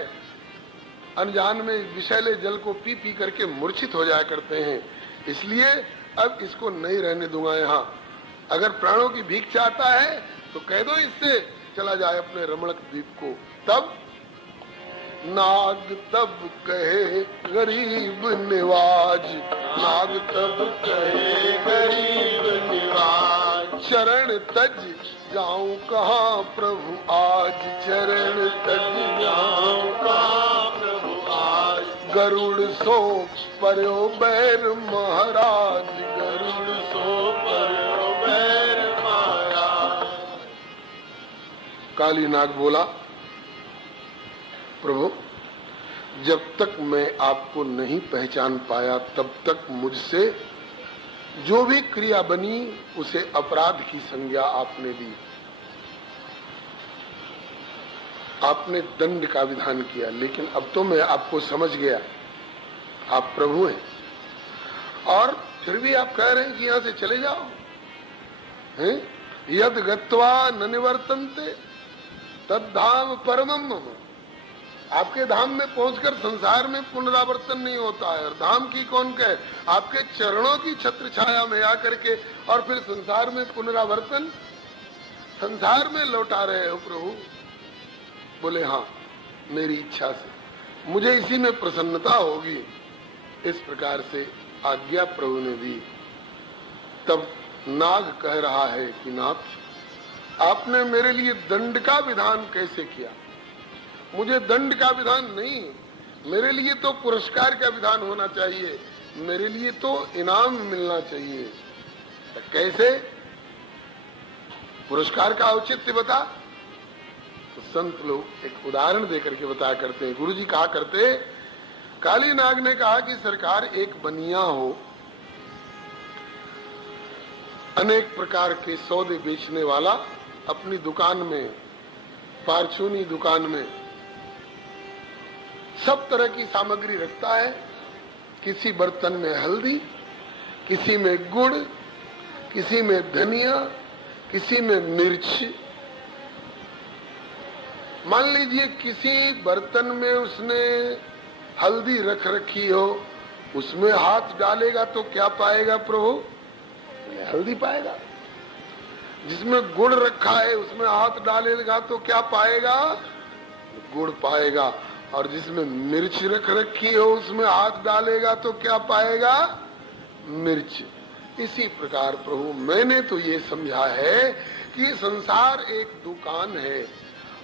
अनजान में विषैले जल को पी पी करके मूर्छित हो जाया करते हैं, इसलिए अब इसको नहीं रहने दूंगा यहाँ। अगर प्राणों की भीख चाहता है तो कह दो इससे चला जाए अपने रमणक द्वीप को। तब नाग तब कहे गरीब निवाज, नाग तब कहे गरीब निवाज, चरण तज जाऊं कहाँ प्रभु आज, चरण तज जाऊं कहाँ प्रभु आज। गरुड़ सो पर्यो बैर महाराज, गरुड़ सो पर्यो बैर महाराज। काली नाग बोला, प्रभु जब तक मैं आपको नहीं पहचान पाया तब तक मुझसे जो भी क्रिया बनी उसे अपराध की संज्ञा आपने दी, आपने दंड का विधान किया, लेकिन अब तो मैं आपको समझ गया, आप प्रभु हैं, और फिर भी आप कह रहे हैं कि यहां से चले जाओ। हैं? यद गत्वा न निवर्तन्ते तद धाम परमम मम। आपके धाम में पहुंचकर संसार में पुनरावर्तन नहीं होता है, और धाम की कौन कहे? आपके चरणों की छत्र छाया में आकर के और फिर संसार में पुनरावर्तन, संसार में लौटा रहे हो प्रभु। बोले हाँ, मेरी इच्छा से मुझे इसी में प्रसन्नता होगी। इस प्रकार से आज्ञा प्रभु ने दी। तब नाग कह रहा है कि नाथ, आपने मेरे लिए दंड का विधान कैसे किया? मुझे दंड का विधान नहीं, मेरे लिए तो पुरस्कार का विधान होना चाहिए, मेरे लिए तो इनाम मिलना चाहिए। तो कैसे? पुरस्कार का औचित्य बता। तो संत लोग एक उदाहरण देकर के बताया करते हैं। गुरुजी कहा करते, काली नाग ने कहा कि सरकार एक बनिया हो, अनेक प्रकार के सौदे बेचने वाला, अपनी दुकान में, फार्चूनी दुकान में सब तरह की सामग्री रखता है। किसी बर्तन में हल्दी, किसी में गुड़, किसी में धनिया, किसी में मिर्च। मान लीजिए किसी बर्तन में उसने हल्दी रख रखी हो, उसमें हाथ डालेगा तो क्या पाएगा प्रभु? हल्दी पाएगा। जिसमें गुड़ रखा है उसमें हाथ डालेगा तो क्या पाएगा? गुड़ पाएगा। और जिसमें मिर्च रख रखी हो उसमें हाथ डालेगा तो क्या पाएगा? मिर्च। इसी प्रकार प्रभु मैंने तो ये समझा है कि संसार एक दुकान है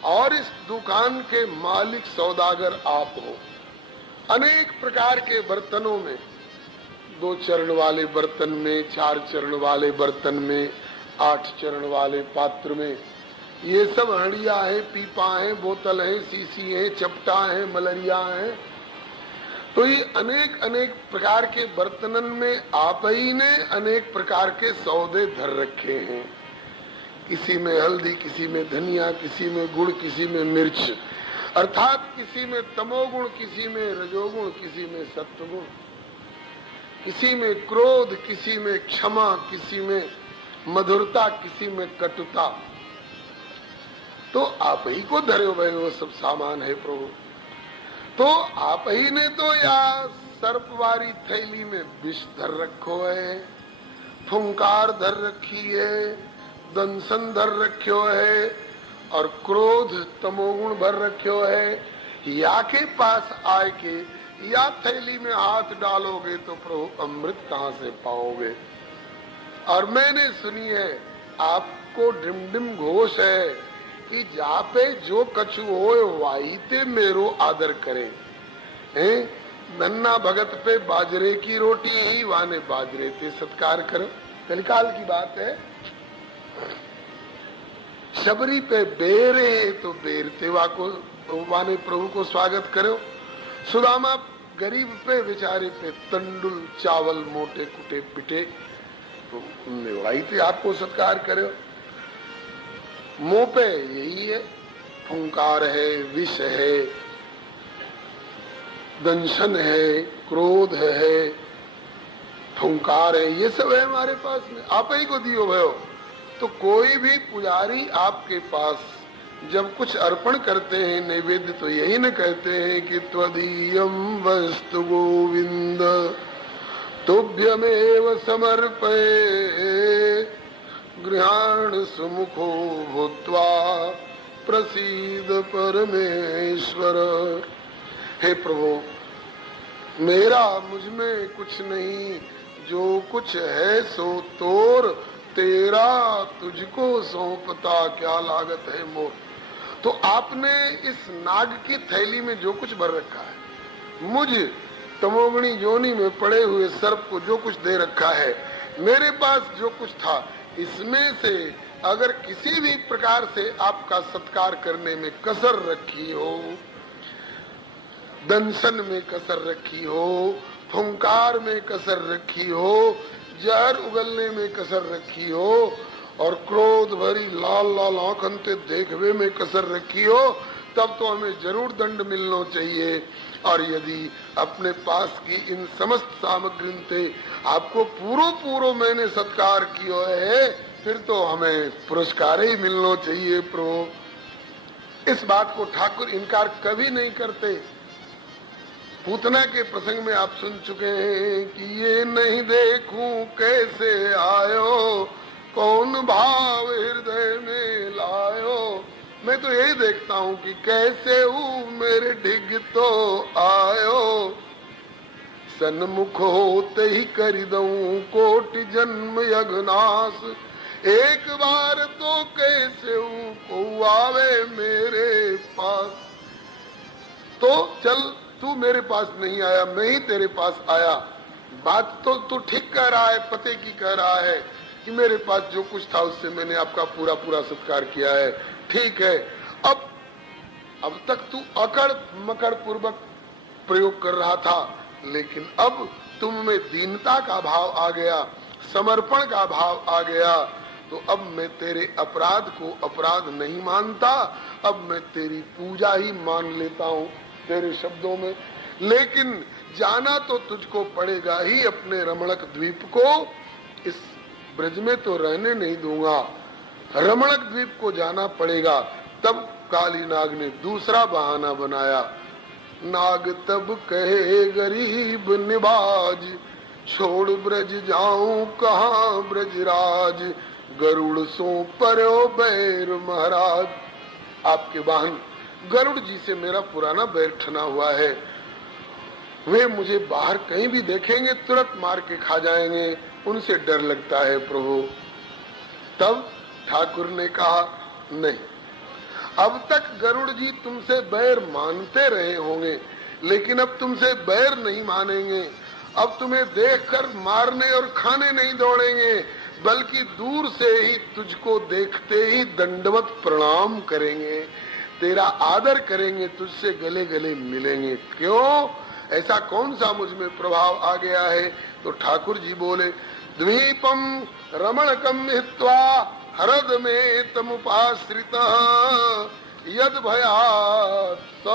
और इस दुकान के मालिक सौदागर आप हो। अनेक प्रकार के बर्तनों में, 2 चरण वाले बर्तन में, 4 चरण वाले बर्तन में, 8 चरण वाले पात्र में, ये सब हंडिया है, पीपा है, बोतल है, सीसी है, चपटा है, मलरिया है। तो ये अनेक अनेक प्रकार के बर्तनन में आप ही ने अनेक प्रकार के सौदे धर रखे हैं। किसी में हल्दी, किसी में धनिया, किसी में गुड़, किसी में मिर्च, अर्थात किसी में तमोगुण, किसी में रजोगुण, किसी में सत्वगुण, किसी में क्रोध, किसी में क्षमा, किसी में मधुरता, किसी में कटुता। तो आप ही को धरे हुए वो सब सामान है प्रभु। तो आप ही ने तो या सर्पवारी थैली में विष धर रखो है, फुंकार धर रखी है, दंसन धर रखो है, और क्रोध तमोगुण भर रखो है। या के पास आए के या थैली में हाथ डालोगे तो प्रभु अमृत कहाँ से पाओगे? और मैंने सुनी है, आपको डिम डिम घोष है कि जा पे जो कछु होए वाही ते मेरो आदर करे। हैं नन्ना भगत पे बाजरे की रोटी ही वाने बाजरे ते सत्कार करो। कलिकाल की बात है। शबरी पे बेर है तो बेर तेवा को वाने प्रभु को स्वागत करो। सुदामा गरीब पे बेचारे पे तंडुल चावल मोटे कुटे पिटे तो वही थे आपको सत्कार करो। मुंह पे यही है, फुंकार है, विष है, दंशन है, क्रोध है, फुंकार है, ये सब है हमारे पास में। आप ही को दियो भयो। तो कोई भी पुजारी आपके पास जब कुछ अर्पण करते हैं नैवेद्य तो यही न कहते हैं कि त्वदीयम वस्तु गोविंद तुभ्यमेव समर्पये गृहाण सुमुखो भूत्वा प्रसीद परमेश्वर। हे प्रभु मेरा मुझ में कुछ नहीं, जो कुछ है सो तोर, तेरा तुझको सौंपता क्या लागत है मोर। तो आपने इस नाग की थैली में जो कुछ भर रखा है, मुझ तमोगुणी योनि में पड़े हुए सर्प को जो कुछ दे रखा है, मेरे पास जो कुछ था, इसमें से अगर किसी भी प्रकार से आपका सत्कार करने में कसर रखी हो, दंशन में कसर रखी हो, फुंकार में कसर रखी हो, जहर उगलने में कसर रखी हो और क्रोध भरी लाल लाल आंखों देखवे में कसर रखी हो, तब तो हमें जरूर दंड मिलना चाहिए। और यदि अपने पास की इन समस्त सामग्री से आपको पूरो मैंने सत्कार किया है, फिर तो हमें पुरस्कार ही मिलना चाहिए प्रभु। इस बात को ठाकुर इनकार कभी नहीं करते। पूतना के प्रसंग में आप सुन चुके हैं कि ये नहीं देखूं कैसे आयो, कौन भाव हृदय में लायो। मैं तो यही देखता हूँ कि कैसे हूँ मेरे ढिग तो आयो, सन्मुख होते ही कर दूं कोटि जन्म यज्ञनाश, एक बार तो कैसे हूँ को आवे मेरे पास। तो चल तू मेरे पास नहीं आया, मैं ही तेरे पास आया। बात तो तू ठीक कह रहा है, पते की कह रहा है कि मेरे पास जो कुछ था उससे मैंने आपका पूरा सत्कार किया है, ठीक है। अब तक तू अकड़ मकड़ पूर्वक प्रयोग कर रहा था, लेकिन अब तुम में दीनता का भाव आ गया, समर्पण का भाव आ गया, तो अब मैं तेरे अपराध को अपराध नहीं मानता, अब मैं तेरी पूजा ही मान लेता हूँ तेरे शब्दों में। लेकिन जाना तो तुझको पड़ेगा ही अपने रमणक द्वीप को, इस ब्रज में तो रहने नहीं दूंगा, रमणक द्वीप को जाना पड़ेगा। तब काली नाग ने दूसरा बहाना बनाया। नाग तब कहे गरीब निबाज, छोड़ ब्रज जाऊं कहाँ ब्रजराज, गरुड़ सो परो बैर महाराज। आपके वाहन गरुड़ जी से मेरा पुराना बैर ठना हुआ है, वे मुझे बाहर कहीं भी देखेंगे तुरंत मार के खा जाएंगे, उनसे डर लगता है प्रभु। तब ठाकुर ने कहा नहीं, अब तक गरुड़ जी तुमसे बैर मानते रहे होंगे, लेकिन अब तुमसे बैर नहीं मानेंगे। अब तुम्हें देखकर मारने और खाने नहीं दौड़ेंगे, बल्कि दूर से ही तुझको देखते ही दंडवत प्रणाम करेंगे, तेरा आदर करेंगे, तुझसे गले गले मिलेंगे। क्यों? ऐसा कौन सा मुझ में प्रभाव आ गया है? तो ठाकुर जी बोले, द्वीपम रमणकम हित्वा हरद में तमुपाश्रिता, यद भयात् स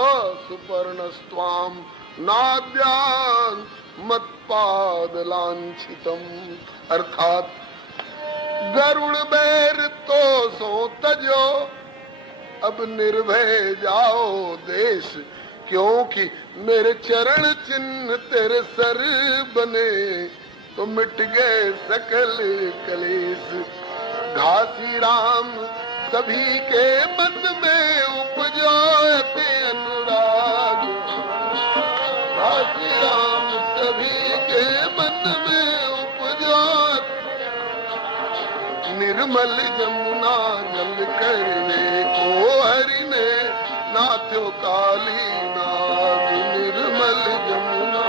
सुपर्णस्त्वाम नाद्यान् मत्पाद लांछितम। अर्थात गरुड़ बैर तो सो तजो, अब निर्भय जाओ देश, क्योंकि मेरे चरण चिन्ह तेरे सर बने, तो मिट गए सकल कलेश। घासी राम सभी के मन में उपजाते अनुराग, घासी राम सभी के मन में उपजाते निर्मल जमुना गंग कर देखो हरि ने नाथ्यो काली नाग निर्मल जमुना।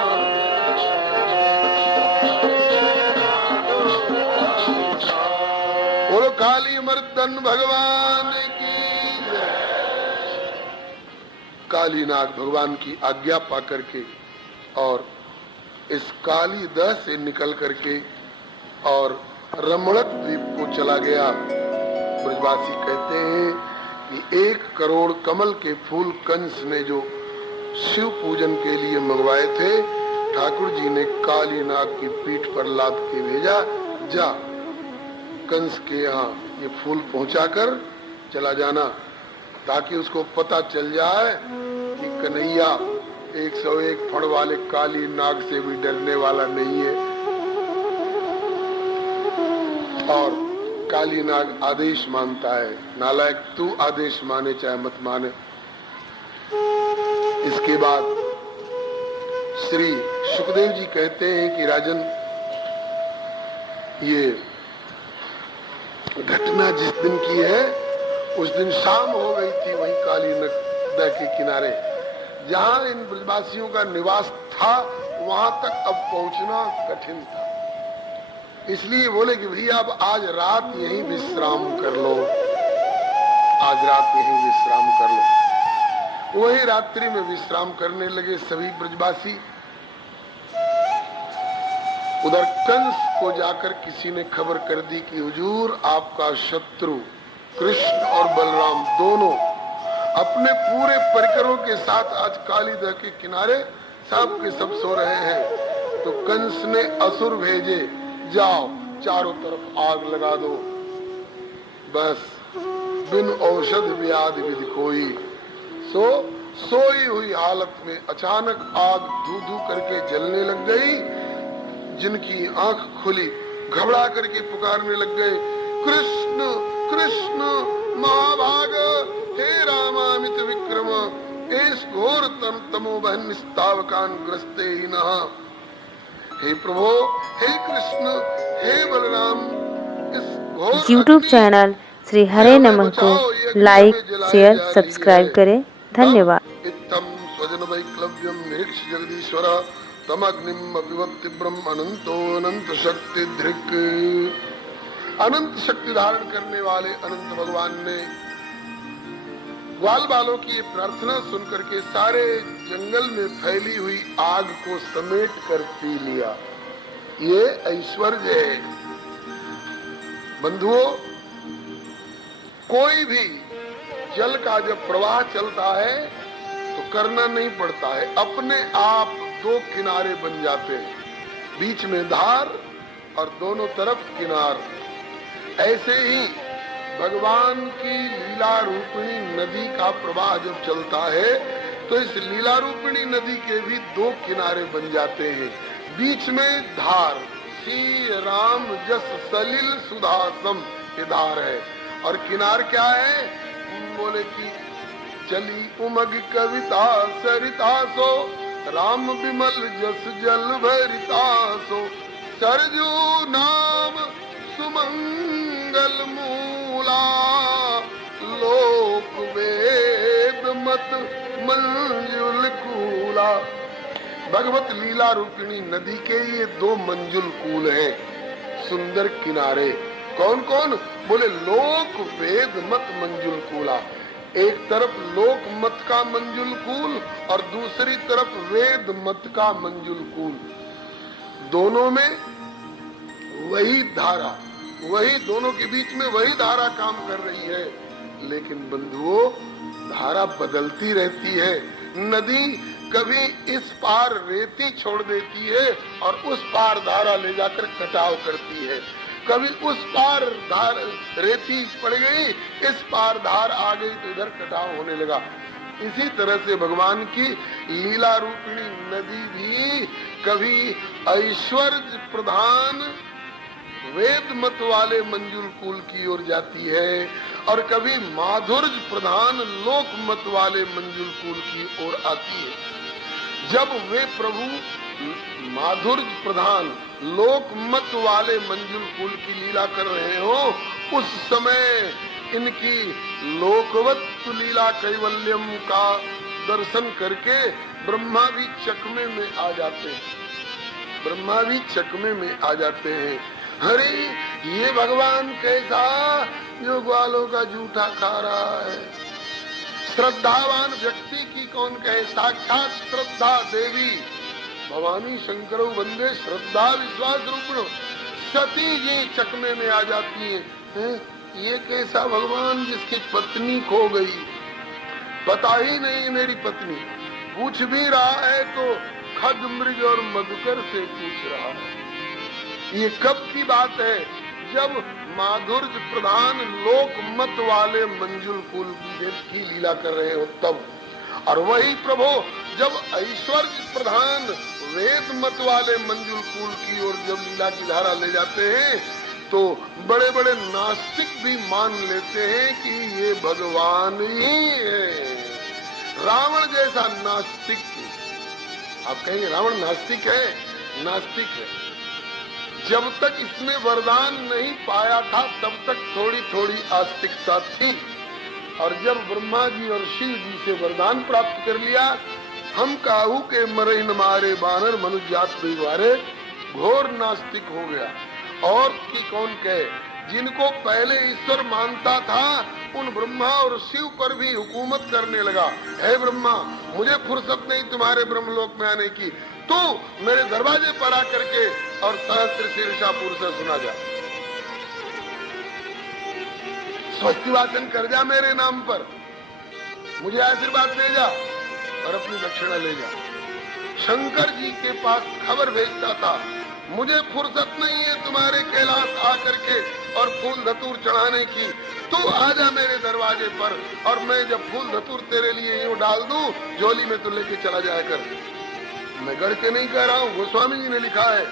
बोलो काली मर्दन भगवान की जय। कालीनाग भगवान की आज्ञा पा करके और इस काली दह से निकल करके और रमणक द्वीप को चला गया। ब्रजवासी कहते हैं कि 1 करोड़ कमल के फूल कंस ने जो शिव पूजन के लिए मंगवाए थे, ठाकुर जी ने कालीनाग की पीठ पर लाद के भेजा, जा कंस के यहाँ ये फूल पहुंचाकर चला जाना, ताकि उसको पता चल जाए कि कन्हैया 101 फण वाले काली नाग से भी डरने वाला नहीं है। और काली नाग आदेश मानता है, नालायक तू आदेश माने चाहे मत माने। इसके बाद श्री सुखदेव जी कहते हैं कि राजन, ये घटना जिस दिन की है उस दिन शाम हो गई थी वहीं काली नदी के किनारे जहां इन ब्रजवासियों का निवास था, वहां तक अब पहुंचना कठिन था। इसलिए बोले कि भैया अब आज रात यहीं विश्राम कर लो, आज रात यहीं विश्राम कर लो। वही रात्रि में विश्राम करने लगे सभी ब्रजवासी। उधर कंस को जाकर किसी ने खबर कर दी कि हुजूर आपका शत्रु कृष्ण और बलराम दोनों अपने पूरे परिकरों के साथ आज कालीदह के किनारे सब के सब सो रहे हैं। तो कंस ने असुर भेजे, जाओ चारों तरफ आग लगा दो, बस बिन औषध व्याधि विधि कोई। सोई हुई हालत में अचानक आग धू धू करके जलने लग गई। जिनकी आंख खुली घबरा करके पुकारने लग गए, कृष्ण कृष्ण महाभाग, हे रामामित विक्रम, एस घोर तमोबहन निस्तावकान ग्रस्ते ही नहा। हे प्रभु, हे कृष्ण, हे बलराम, इस घोर YouTube चैनल श्री हरे नमः को लाइक शेयर सब्सक्राइब करें। धन्यवाद। इत्थं स्वजन वैक्लव्यम निरीक्ष जगदीश्वर तमग्निम अपिवत्ति ब्रह्म अनंतो अनंत शक्ति धृक। अनंत शक्ति धारण करने वाले अनंत भगवान ने ग्वाल बालों की प्रार्थना सुनकर के सारे जंगल में फैली हुई आग को समेट कर पी लिया। ये ऐश्वर्य है बंधुओं। कोई भी जल का जब प्रवाह चलता है तो करना नहीं पड़ता है, अपने आप 2 किनारे बन जाते हैं, बीच में धार और दोनों तरफ किनार। ऐसे ही भगवान की लीला रूपिणी नदी का प्रवाह जब चलता है तो इस लीला रूपिणी नदी के भी 2 किनारे बन जाते हैं, बीच में धार। श्री राम जस सलिल सुधासम ये धार है और किनार क्या है? बोले कि चली उमग कविता सरिता सो, राम विमल जस जल भरिता सो, सरजू नाम सुमंगल मूला, लोक वेद मत मंजुल कूला। भगवत लीला रूपिणी नदी के ये 2 मंजुल कूल हैं, सुंदर किनारे। कौन कौन? बोले लोक वेद मत मंजुल कूला। एक तरफ लोक मत का मंजुल कूल और दूसरी तरफ वेद मत का मंजुल कूल। दोनों में वही धारा, वही दोनों के बीच में वही धारा काम कर रही है। लेकिन बंधुओं, धारा बदलती रहती है। नदी कभी इस पार रेती छोड़ देती है और उस पार धारा ले जाकर कटाव करती है। कभी उस पार धार रेती पड़ गई, इस पार धार आ गई तो इधर कटाव होने लगा। इसी तरह से भगवान की लीला रूपिणी नदी भी कभी ऐश्वर्य प्रधान वेद मत वाले मंजुल कूल की ओर जाती है और कभी माधुर्य प्रधान लोक मत वाले मंजुल कूल की ओर आती है। जब वे प्रभु माधुर्य प्रधान लोक मत वाले मंजुल कुल की लीला कर रहे हो, उस समय इनकी लोकवत लीला कैवल्यम का दर्शन करके ब्रह्मा भी चकमे में आ जाते हैं, ब्रह्मा भी चकमे में आ जाते हैं। अरे ये भगवान कैसा जो ग्वालों का जूठा खा रहा है। श्रद्धावान व्यक्ति की कौन कहे, साक्षात श्रद्धा देवी भवानी शंकरो वंदे श्रद्धा विश्वास रूपणो सती जी चकमे में आ जाती है। ये कैसा भगवान जिसकी पत्नी खो गई, पता ही नहीं मेरी पत्नी, पूछ भी रहा है तो खग मृग और मधुकर से पूछ रहा है। ये कब की बात है, जब माधुर्य प्रधान लोक मत वाले मंजुल कुल की लीला कर रहे हो तब। और वही प्रभु जब ऐश्वर्य प्रधान वेद मत वाले मंजुल कुल की ओर जब लीला की धारा ले जाते हैं तो बड़े बड़े नास्तिक भी मान लेते हैं कि ये भगवान ही है। रावण जैसा नास्तिक, आप कहेंगे रावण नास्तिक है, नास्तिक है। जब तक इसने वरदान नहीं पाया था तब तक थोड़ी थोड़ी आस्तिकता थी, और जब ब्रह्मा जी और शिव जी से वरदान प्राप्त कर लिया, हम काहू के मरे न मारे बानर मनुष्य जात बिगवारे, घोर नास्तिक हो गया। और की कौन कहे, जिनको पहले ईश्वर मानता था उन ब्रह्मा और शिव पर भी हुकूमत करने लगा। हे ब्रह्मा, मुझे फुर्सत नहीं तुम्हारे ब्रह्मलोक में आने की, तू मेरे दरवाजे पर आकर के और सहस्त्र शीर्षा पुरुष सुना जा, स्वस्ति वाचन कर जा मेरे नाम पर, मुझे आशीर्वाद दे जा और अपनी दक्षिणा ले जा। शंकर जी के पास खबर भेजता था, मुझे फुर्सत नहीं है तुम्हारे कैलाश आकर के और फूल धतूर चढ़ाने की, तू आजा मेरे दरवाजे पर और मैं जब फूल धतूर तेरे लिए यूं डाल दूं झोली में, तो लेके चला जाया कर। मैं गढ़ के नहीं कह रहा हूँ, गोस्वामी जी ने लिखा है,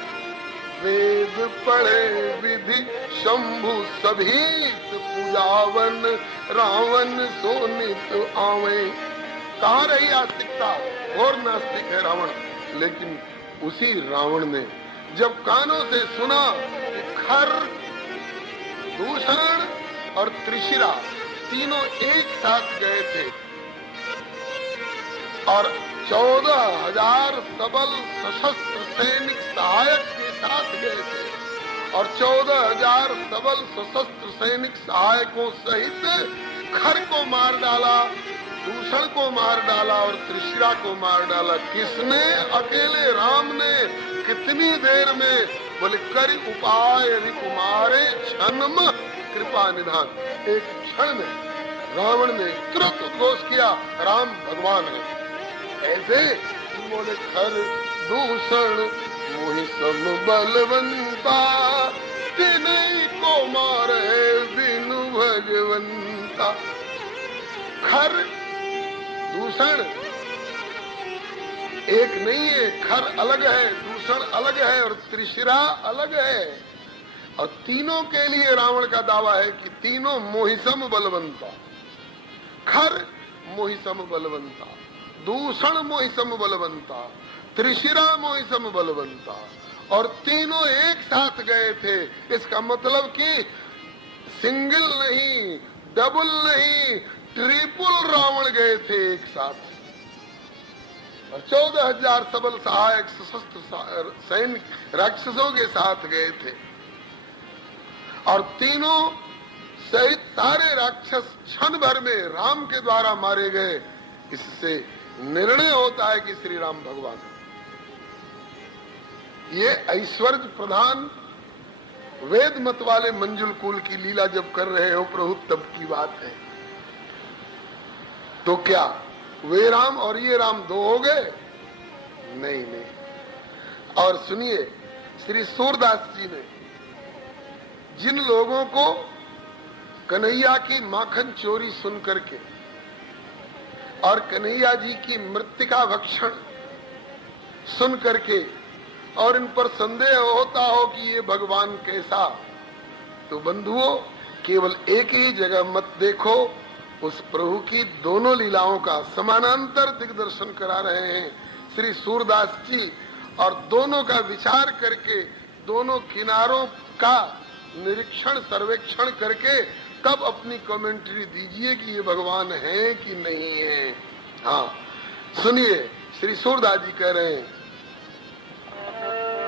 वेद पढ़े विधि शंभु सभीत पूजावन रावण सोनित आवे। कहाँ रही आस्तिकता, और नास्तिक है रावण। लेकिन उसी रावण ने जब कानों से सुना कि खर, दूषण और त्रिशिरा तीनों एक साथ गए थे और 14,000 सबल सशस्त्र सैनिक सहायक के साथ गए थे और 14,000 सबल सशस्त्र सैनिक सहायकों सहित खर को मार डाला, दूषण को मार डाला और त्रिशिरा को मार डाला। किसने? अकेले राम ने। कितनी देर में? बोले कर उपाय रिपुमारे क्षणम कृपा निधान। एक क्षण में रावण ने तुरंत उद्घोष किया, राम भगवान है। ऐसे बोले खर दूषण मोहि सम बलवंता, तिन्हीं को मारे बिनु भगवंता। खर दूषण एक नहीं है, खर अलग है, दूषण अलग है और त्रिशिरा अलग है। और तीनों के लिए रावण का दावा है कि तीनों मोहिसम बलवंता। खर मोहिसम बलवंता, दूषण मोहिसम बलवंता, त्रिशिरा मोहिसम बलवंता, और तीनों एक साथ गए थे। इसका मतलब कि सिंगल नहीं, डबल नहीं, ट्रिपल रावण गए थे एक साथ। और 14,000 सबल सहायक सशस्त्र सैनिक राक्षसों के साथ गए थे और तीनों सहित सारे राक्षस क्षण भर में राम के द्वारा मारे गए। इससे निर्णय होता है कि श्री राम भगवान। ये ऐश्वर्य प्रधान वेद मत वाले मंजुल कुल की लीला जब कर रहे हो प्रभु, तब की बात है। तो क्या वे राम और ये राम दो हो गए? नहीं नहीं। और सुनिए, श्री सूरदास जी ने जिन लोगों को कन्हैया की माखन चोरी सुन करके और कन्हैया जी की मृतिका भक्षण सुन करके और इन पर संदेह होता हो कि ये भगवान कैसा, तो बंधुओं केवल एक ही जगह मत देखो, उस प्रभु की दोनों लीलाओं का समानांतर दिग्दर्शन करा रहे हैं श्री सूरदास जी। और दोनों का विचार करके दोनों किनारों का निरीक्षण सर्वेक्षण करके तब अपनी कमेंट्री दीजिए कि ये भगवान है कि नहीं है। हाँ सुनिए, श्री सूरदास जी कह रहे हैं,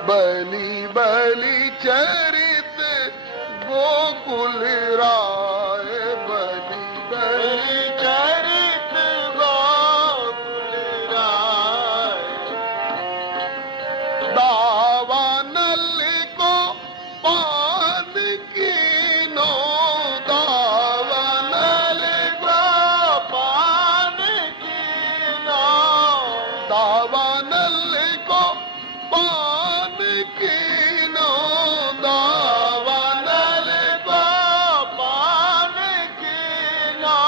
बलि बलि चरित गोकुल राय, बलि बलि चरित गोकुल राय, दावानल को पान कीनो, दावानल को पान कीनो, दावानल को पान कीनो, दावानल को पान कीनो,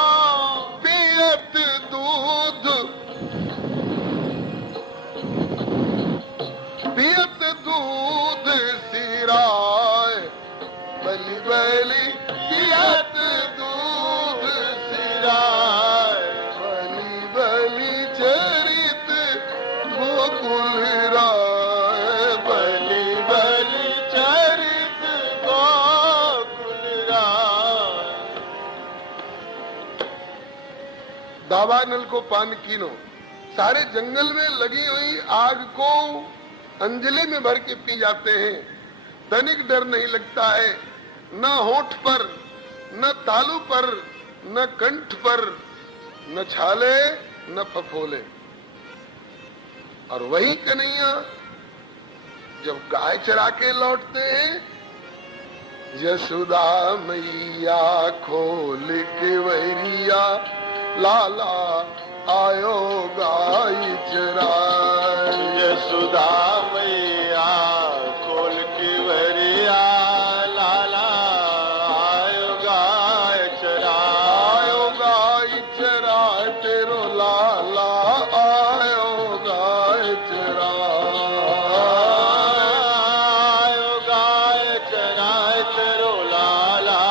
पियत दूध, पियत दूध सिराय, बलि बलि पियत दूध सिराय, बलि बलि चरित गोकुल राय, बलि बलि चरित गोकुल राय, दावानल को पान कीनो। सारे जंगल में लगी हुई आग को अंजलि में भर के पी जाते हैं, तनिक डर नहीं लगता है, न होठ पर, न तालू पर, न कंठ पर, न छाले न फफोले। और वही कन्हैया जब गाय चरा के लौटते हैं, यशोदा मैया खोल के वरिया, लाला आयो गाय चराय, यशोदा मैया खोल की वरिया, लाला आयो गाय चरा, आयो गाय चराय, तेरो लाला आयो गाय चराय, आयो गाय चराय, तेरो लाला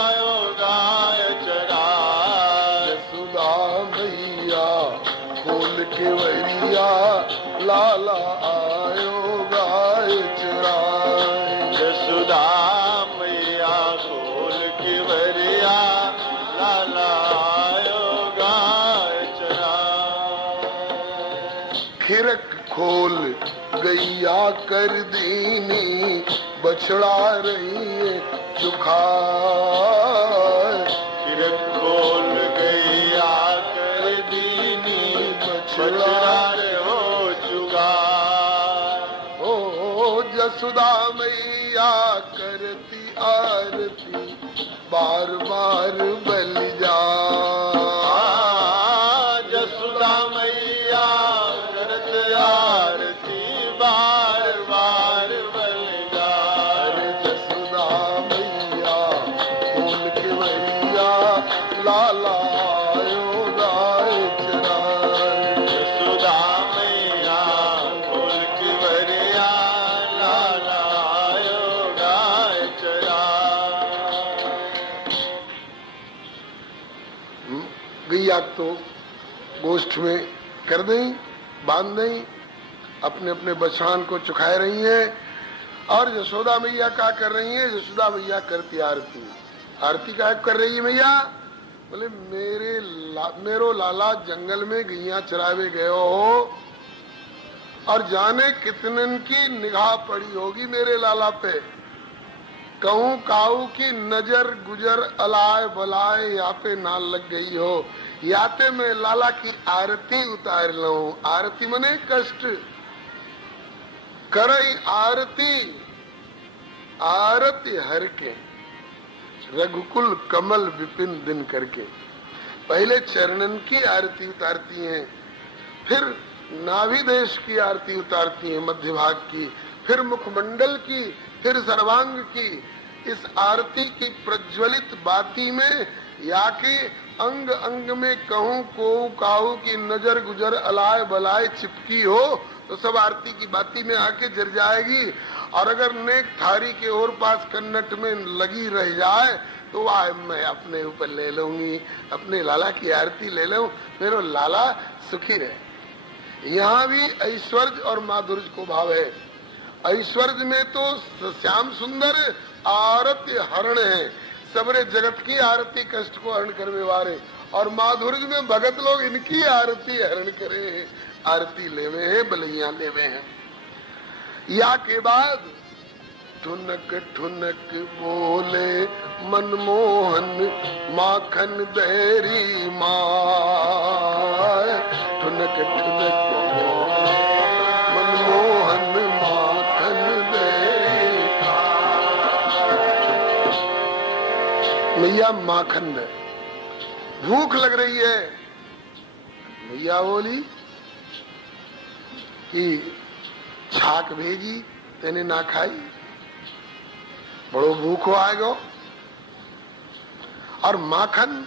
आयो गाय चरा, यशोदा मैया खोल के वरिया, लाला आयो गाय चराय, यशोदा मैया खोल की वरिया, लाला आयो गाय चरा, खिरक खोल गैया कर दीनी, बछड़ा रही है चुखार, खिरक खोल गैया कर दीनी, बछड़ा हो चुका, ओ यशोदा मैया करती आरती, बार बार बल जा, यशोदा मैया करत आरती, बार बार बलिदार, यशोदा मैया खोल के वरिया, लाला आयो गाय चराय, यशोदा मैया खोल की वरिया, लाला आयो गाय चरा, गैया तो गोष्ठ में कर दें, बांध दें, अपने अपने बछड़ान को चुखाए रही हैं। और यशोदा मैया क्या कर रही हैं? यशोदा मैया करती आरती। आरती क्या कर रही है मैया? बोले मेरो लाला जंगल में गैया चरावे गए हो और जाने कितनन की निगाह पड़ी होगी मेरे लाला पे, कहूं काऊ की नजर गुजर अलाय बलाय या पे ना लग गई हो, याते मैं लाला की आरती उतार लूं। आरती मने कष्ट करई आरती, आरती हर के रघुकुल कमल विपिन दिन करके। पहले चरणन की आरती उतारती हैं, फिर नाभि देश की आरती उतारती हैं, मध्य भाग की, फिर मुखमंडल की, फिर सर्वांग की। इस आरती की प्रज्वलित बाती में या के अंग अंग में कहूं को काहू की नजर गुजर अलाय बलाय चिपकी हो तो सब आरती की बाती में आके जर जाएगी। और अगर नेक थारी के और पास कन्नट में लगी रह जाए तो वह मैं अपने ऊपर ले लूंगी, अपने लाला की आरती ले लूं, मेरा लाला सुखी रहे। यहाँ भी ऐश्वर्य और माधुर्य को भाव है। ऐश्वर्य में तो श्याम सुंदर आरती हरण है, सबरे जगत की आरती कष्ट को हरण करने वाले, और माधुर्य में भगत लोग इनकी आरती हरण करे हैं, आरती लेवे हैं, बलैया लेवे हैं। या के बाद ठुनक ठुनक बोले मनमोहन माखन देरी माय, ठुनक ठुनक मनमोहन माखन देरी। मैया माखन दे, भूख लग रही है। मैया बोली कि छाक भेजी तेने ना खाई, बड़ो भूखो आएगो। और माखन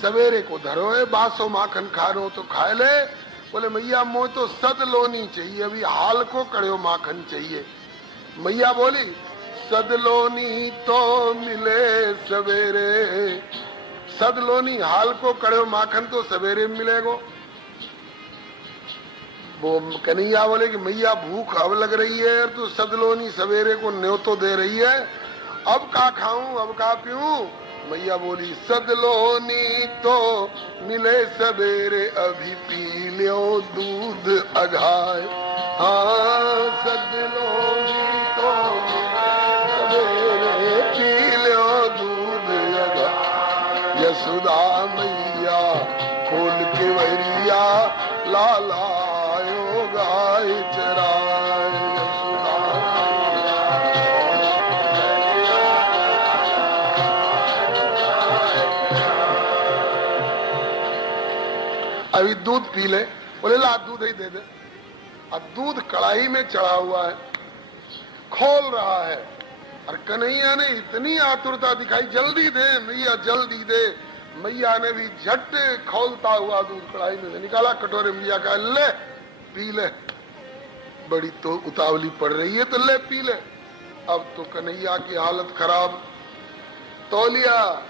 सवेरे को धरो है, बासो माखन खा रो तो खा ले। बोले मैया मोह तो सद लोनी चाहिए, अभी हाल को कड़ो माखन चाहिए। मैया बोली सद लोनी तो मिले सवेरे, सद लोनी हाल को कड़ो माखन तो सवेरे मिलेगो। वो कन्हैया बोले कि मैया भूख अब लग रही है, तो सदलोनी सवेरे को न्योतो दे रही है, अब का खाऊं अब का पीऊं। मैया बोली सदलोनी तो मिले सवेरे, अभी पी लियो दूध अघाय। हाँ सदलोनी तो सवेरे पी लियो दूध अघाय। यशोदा मैया खोल के वरिया लाला गाय चराय। अभी दूध पी ले। बोले ला दूध ही दे दे। अब दूध कढ़ाई में चढ़ा हुआ है, खोल रहा है, और कन्हैया ने इतनी आतुरता दिखाई, जल्दी दे मैया जल्दी दे। मैया ने भी झट खोलता हुआ दूध कढ़ाई में से निकाला, कटोरे में लिया, कहा ले पी ले, बड़ी तो उतावली पड़ रही है तो ले पी ले। अब तो कन्हैया की हालत खराब, तौलिया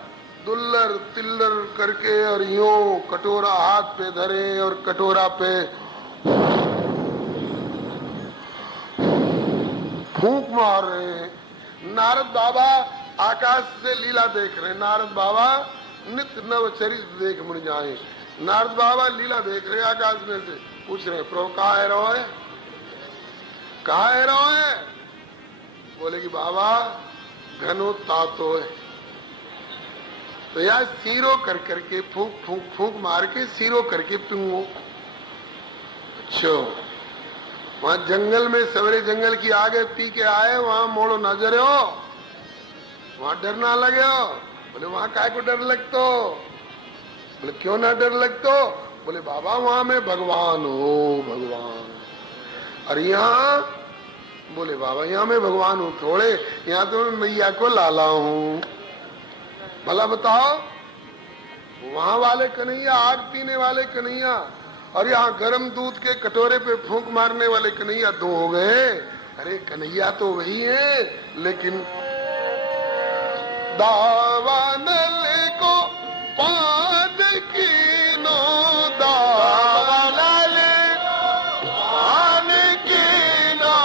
दुल्लर तिल्लर करके और यूं कटोरा हाथ पे धरे और कटोरा पे फूंक मार रहे हैं। नारद बाबा आकाश से लीला देख रहे हैं। नारद बाबा नित्य नव चरित देख मुड़ जाए। नारद बाबा लीला देख रहे आकाश में से, पूछ रहे प्रभु कहाँ है रहो है, कहाँ है रहो है। बोले कि बाबा घनो तातो है, तो यार सीरो कर करके फूंक फूंक फूंक मार के सीरो करके पीऊंगो। अच्छा वहां जंगल में सवेरे जंगल की आगे पी के आए, वहां मोड़ो नजर हो, वहां डर ना लगे हो। बोले वहां काय को डर लगतो। बोले क्यों ना डर लगतो। बोले बाबा वहां में भगवान हो भगवान, और यहाँ बोले बाबा यहाँ मैं भगवान हूँ थोड़े, यहाँ तो मैं मैया को लाला हूँ। भला बताओ वहां वाले कन्हैया आग पीने वाले कन्हैया, और यहाँ गर्म दूध के कटोरे पे फूंक मारने वाले कन्हैया दो हो गए। अरे कन्हैया तो वही है, लेकिन दावानल को पाद की नो दावानल पान की नो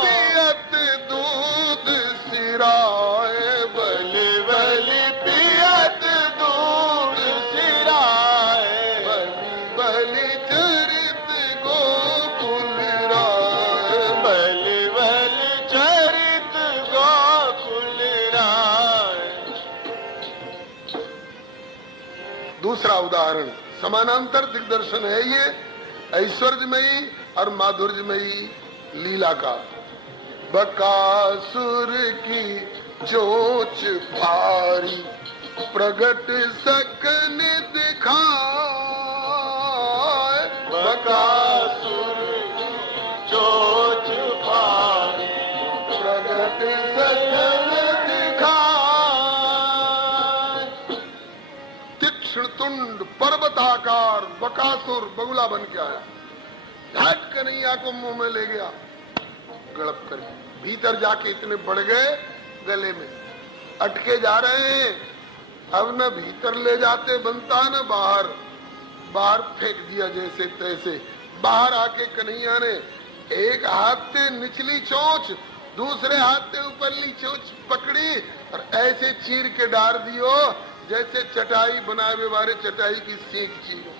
पियत दूध सिराए, बलि बलि पियत दूध सिराए, बलि बलि चरित गोकुल राय, बलि बलि चरित गोकुल राय। दूसरा उदाहरण समानांतर दिग्दर्शन है ये ऐश्वर्यमयी और माधुर्यमयी लीला का। बकासुर की चोच भारी प्रगट सकन दिखाए, बकासुर की चोच भारी प्रगट सकन दिखाए। तीक्ष्ण तुंड पर्वताकार बकासुर बगुला बन के आया, झट कन्हैया को मुंह में ले गया, गड़प कर भीतर जाके इतने बढ़ गए गले में अटके जा रहे हैं। अब न भीतर ले जाते बनता न बाहर, बाहर फेंक दिया जैसे तैसे। बाहर आके कन्हैया ने एक हाथ से निचली चोंच, दूसरे हाथ से ऊपरली चोंच पकड़ी और ऐसे चीर के डार दियो जैसे चटाई बनावे वाले चटाई की सीख चीरो।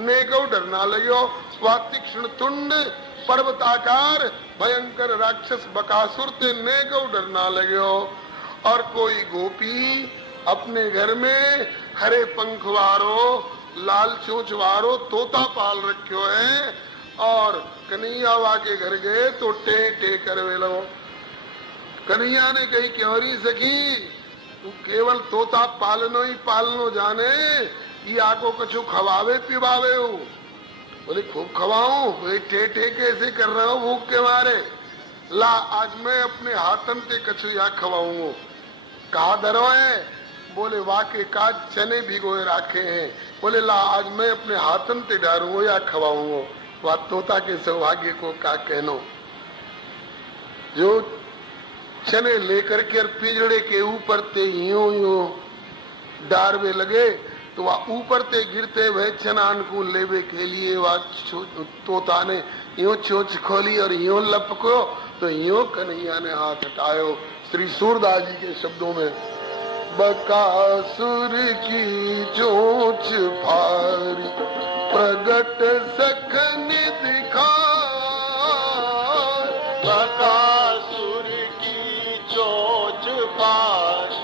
नेको डर ना लगियो। वह तीक्ष्ण तुंड पर्वताकार भयंकर राक्षस बकासुर ते नेको डर ना लगियो। और कोई गोपी अपने घर में हरे पंख वारो लाल चोंच वारो तोता पाल रखियो है और कन्हैया वा के घर गए तो टे टे कर वेलो। कन्हैया ने कही क्यों री सखी तू केवल तोता पालनो ही पालनो जाने, ये आको कछु खवावे पिवावे हो? बोले खूब खवाऊं। बोले टे टे कैसे कर रहे हो भूख के मारे? ला आज मैं अपने हाथन से कछु यहाँ खवाऊंगा। कहा धरो है? बोले वाके का चने भिगोए रखे हैं। बोले ला आज मैं अपने हाथन से डारूंगा या खवाऊंगा। वह तोता के सौभाग्य को का कहनो। जो चने लेकर के पिंजड़े के ऊपर ते यूं यूं डारवे लगे तो वह ऊपर ते गिरते वह चनान को लेवे के लिए वह तोता ने यूं चोंच खोली और यूं लपको तो यूं कन्हैया ने हाथ हटायो। श्री सूरदास जी के शब्दों में बकासुर की चोंच फारी प्रगट सखन दिखा। बकासुर की चोंच फारी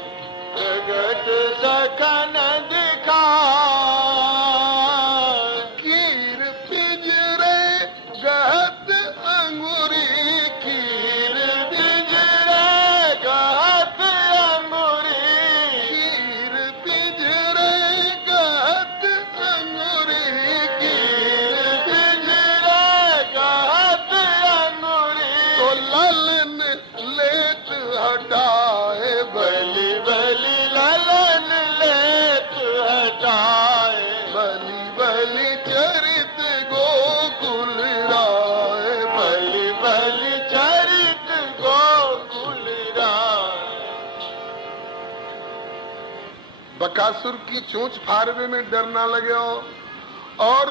प्रगट सखन दिखा। कीर पिंजरे गहत अंगूरी कीर पिंजरे गहत अंगूरी। कीर पिंजरे गहत अंगूरी कीर पिंजरे गहत अंगूरी। तो ललन लेत हटाए बलि बलि ललन लेत हटाए। बलि बलि चरित गोकुल राय। बलि बलि चरित गोकुल राय। बकासुर की चोंच फाड़ने में डर ना लगे और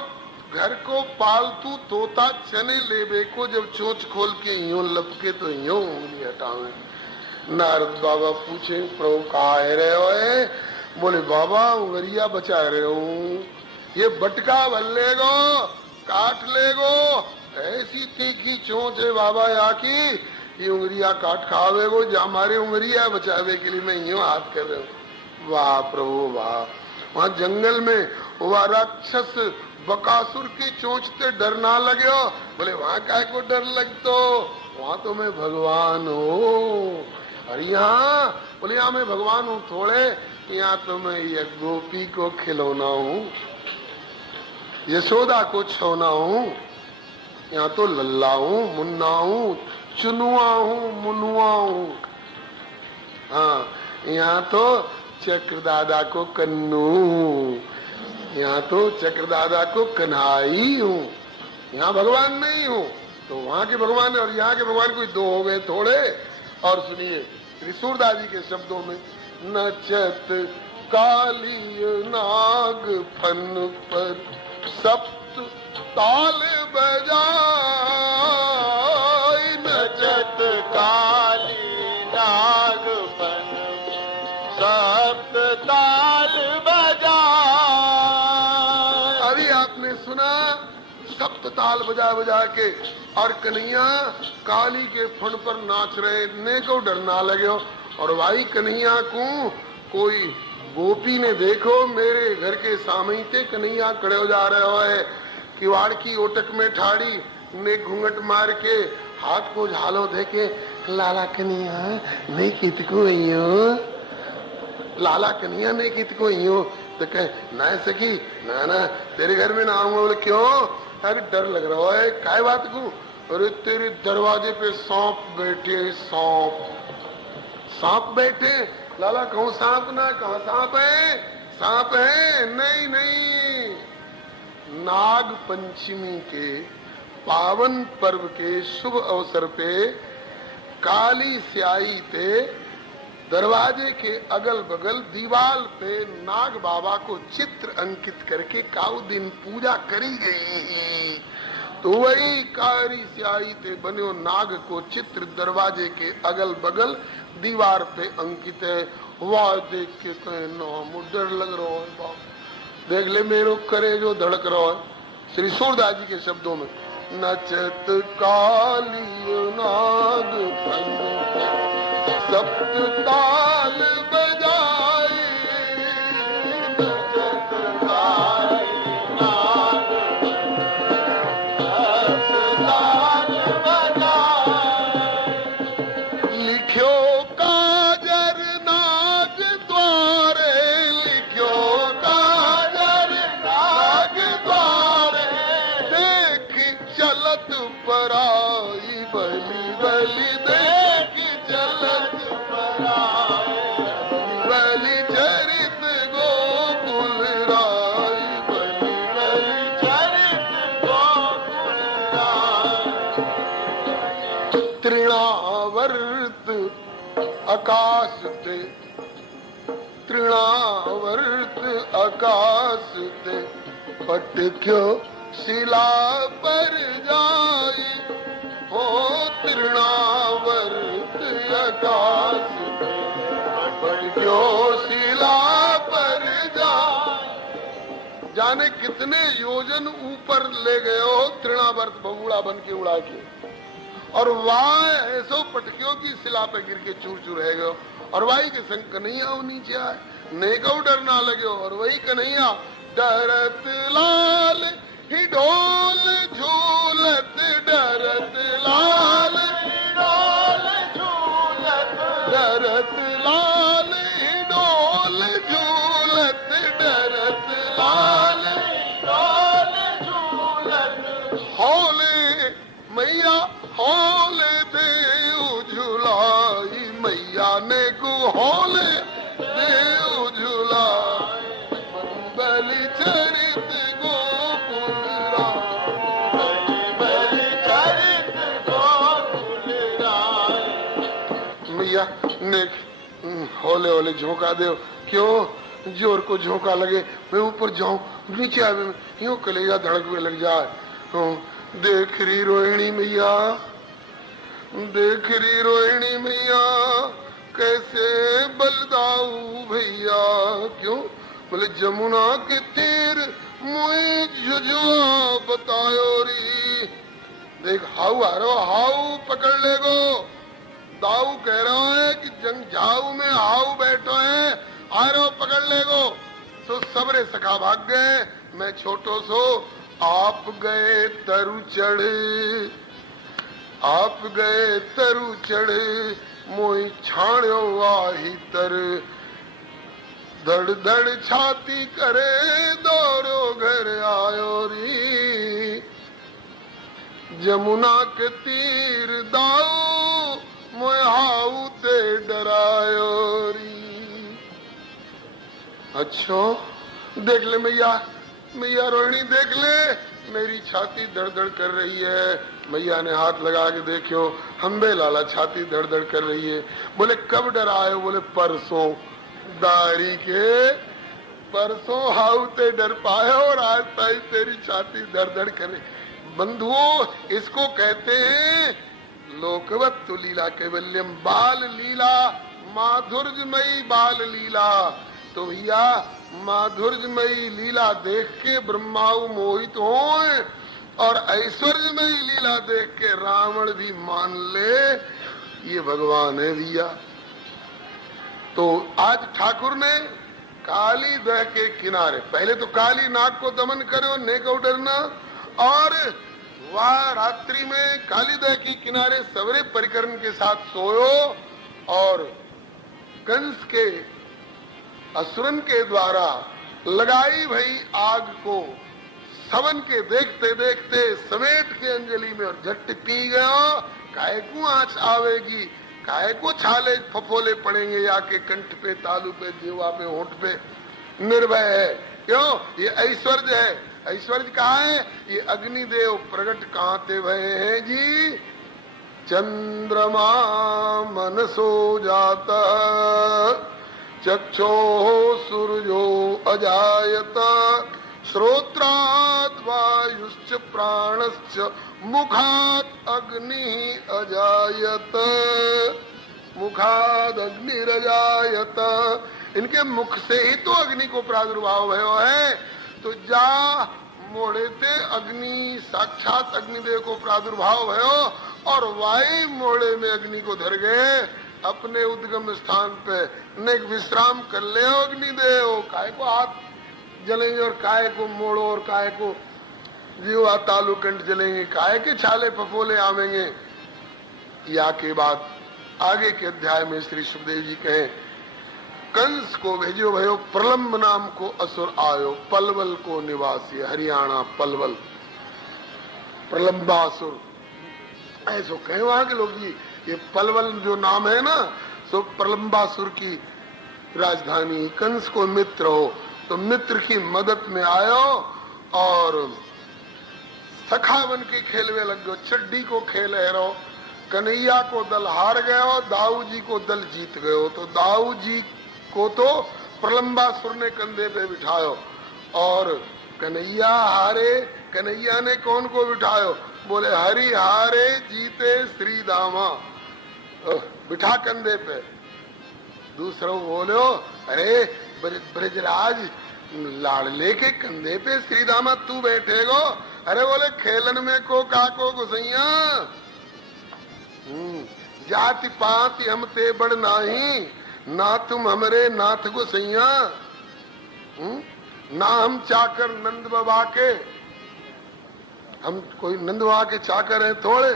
घर को पालतू तोता चने लेबे को जब चोंच खोल के यूं लपके तो यूं उंगली हटावे। नारद बाबा पूछे प्रभु कहा रहे हो? बोले बाबा उंगरिया बचा रहे हूँ। ये बटका बल्ले गो काट ले गो ऐसी तीखी चोंच है बाबा यहाँ की, ये उंगरिया काट खावे गो जो हमारे उंगरिया बचावे के लिए मैं यूं हाथ कर रहे हूँ। वाह प्रभु वाह। वहाँ जंगल में वह राक्षस बकासुर की चोंच से डर ना लगे हो? बोले वहाँ काय को डर लगतो, वहाँ तो मैं भगवान हूँ। और यहाँ बोले यहाँ मैं भगवान हूँ थोड़े, यहाँ तो मैं ये गोपी को खिलौना हूँ, यशोदा को छौना हूँ। यहाँ तो लल्ला हूँ मुन्ना हूँ चुनुआ हूँ मुनुआ हूँ। हाँ यहाँ तो चक्र दादा को कन्नू, यहाँ तो चक्र दादा को कन्हाई हूँ, यहाँ भगवान नहीं हूँ। तो वहाँ के भगवान और यहाँ के भगवान कोई दो हो गए थोड़े। और सुनिए श्री सूरदास जी के शब्दों में नचत काली नाग फन पर सप्त ताल बजाय। नचत काली नाग फन सप्त ताल बजा। अभी आपने सुना सप्त ताल बजा बजा के और कन्हैया काली के फण पर नाच रहे, ने को डर ना लगे। और भाई कन्हैया को कोई गोपी ने देखो मेरे घर के सामने से कन्हैया खड़े हो जा रहे हो है, किवाड़ की ओटक में ठाड़ी ने घूंघट मार के हाथ को झालो दे के लाला कन्हैया नहीं कित को लाला कन्हैया नहीं कित को तो कहे ना सकी ना ना तेरे घर में ना आऊंगा। बोले क्यों? अरे डर लग रहा है। काय बात को? अरे तेरे दरवाजे पे सांप बैठे, सांप बैठे। लाला कहूँ सांप ना, कहा सांप है? सांप है? नहीं नहीं, नाग पंचमी के पावन पर्व के शुभ अवसर पे काली स्याही ते दरवाजे के अगल बगल दीवाल पे नाग बाबा को चित्र अंकित करके काउ दिन पूजा करी गई तो वही कारी स्याही ते बन्यो नाग को चित्र दरवाजे के अगल बगल दीवार पे अंकित है। वाह देख के कहे नाम डर लग रहा है बाप, देख ले मेरो करे जो धड़क रहा है। श्री सूरदास जी के शब्दों में नचत काली नाग सप्त ताल बजाई, नचत काली नाग सप्त ताल बजाई, लिख्यो काजर नाग द्वारे, लिख्यो काजर नाग द्वारे, देख चलत पराई बलि बलि, देख चलत पराई बलि, चरित गोकुल राई बलि बलि, चरित गोकुल राई। तृणावर्त आकाश ते, तृणावर्त आकाश ते, पटक्यो शिला पर जाई, हो तृणावर्त आकाश ते, पटक्यो शिला पर जाई। जाने कितने योजन ऊपर ले गए हो तृणावर्त बबूड़ा बन के उड़ा के, और वहां ऐसो पटकियों की शिला पे गिर के चूर चूर रह गयो। और वही के संग कन्हैया नीचे आए, नेको डर ना लगे। और वही कन्हैया डरत लाल ही डोल झूलत, डरत लाल ही डोल झूलत, डरत लाल ही डोल झूलत, डरत लाल ही डोल झूलत। हौले मैया हौले दे झुलाई, मैया ने को हौले दे झुलाई, बलि चरित गोकुल राई, बलि चरित गोकुल राई। मैया ने हौले हौले झोंका दे, क्यों जोर को झोंका लगे, मैं ऊपर जाऊं नीचे आवे यूं कलेजा धड़कने लग जाए। देख री रोहिणी मैया, देख री रोहिणी मैया, कैसे बलदाऊ भैया, क्यों बोले जमुना के तीर मुई जुजुआ बतायो री। देख हाउ आ रहा, हाउ पकड़ ले गो। दाऊ कह रहा है कि जंग जाऊ में हाउ बैठो है, आ रहा पकड़ ले गो। तो सबरे सखा भाग गए, मैं छोटो सो आप गए तरु चढ़े, आप गए तरु चढ़े, मोई छाण्यो आही तर, धड़ धड़ छाती करे दौड़ो घर आयो री। जमुना के तीर दाऊ मोय हाउ ते डरायो री। अच्छा देख ले मैया, मैया रोहिणी देख ले, मेरी छाती धड़ धड़ कर रही है। मैया ने हाथ लगा के देखियो, हम्बे लाला छाती धड़ धड़ कर रही है। बोले कब डराए, बोले परसों दारी के, परसों हाउते डर पाए और आज ताई तेरी छाती धड़ धड़ कर रही। बंधुओं इसको कहते हैं लोकवत्तु लीला कैवल्यम, बाल लीला, माधुर्यमयी बाल लीला। तो भैया माधुर्यमयी लीला देख के ब्रह्माऊ मोहित हों, और ऐश्वर्यमयी लीला देख के रावण भी मान ले ये भगवान है भैया। तो आज ठाकुर ने काली दह के किनारे, पहले तो काली नाग को दमन करो, नेको डरना, और वह रात्रि में काली दह के किनारे सवरे परिकरण के साथ सोयो, और कंस के असुरन के द्वारा लगाई भई आग को सवन के देखते देखते समेट के अंजलि में और झट पी गया। काहे को आंच आवेगी, काहे को छाले फफोले पड़ेंगे या के कंठ पे, तालू पे, जीवा पे, होंठ पे, निर्भय है। क्यों? ये ऐश्वर्य है। ऐश्वर्य कहाँ है? ये अग्निदेव प्रकट कहाँ ते भय है जी। चंद्रमा मनसो जाता, चक्षो सूर्यो अजायत, श्रोत्रात् वायुश्च प्राणश्च मुखात् अग्निः अजायत। मुखाद अग्निरजायत, इनके मुख से ही तो अग्नि को प्रादुर्भाव भयो है। तो जा मोड़े ते अग्नि, साक्षात अग्निदेव को प्रादुर्भाव भयो और वायु मोड़े में अग्नि को धर गए अपने उद्गम स्थान पे। ने विश्राम कर ले अग्निदेव, काय को हाथ जलेंगे और काय को मोड़ो और काय को जीवा तालु कंठ जलेंगे, काय के छाले फफोले आवेंगे। या के बाद आगे के अध्याय में श्री सुखदेव जी कहे कंस को भेजो भयो प्रलंब नाम को असुर आयो, पलवल को निवासी, हरियाणा पलवल प्रलंबासुर ऐसो कहे वहां के लोग जी। ये पलवल जो नाम है ना, सो प्रलंबासुर की राजधानी। कंस को मित्र हो तो मित्र की मदद में आयो और सखा बन के खेल में लग गयो, चड्डी को खेल रहो। कन्हैया को दल हार गयो, दाऊ जी को दल जीत गयो। तो दाऊ जी को तो प्रलंबासुर ने कंधे पे बिठायो और कन्हैया हारे। कन्हैया ने कौन को बिठायो? बोले हरि हारे जीते श्री दामा, बिठा कंधे पे। दूसरों बोलो अरे ब्रजराज लाडले के कंधे पे श्री दामा तू बैठेगो? अरे बोले खेलन में को काको गुसैया, जाति पाति हम ते बड़ नाही, ना तुम हमरे नाथ गुसैया। ना हम चाकर नंद बाबा के, हम कोई नंद बाबा के चाकर है थोड़े।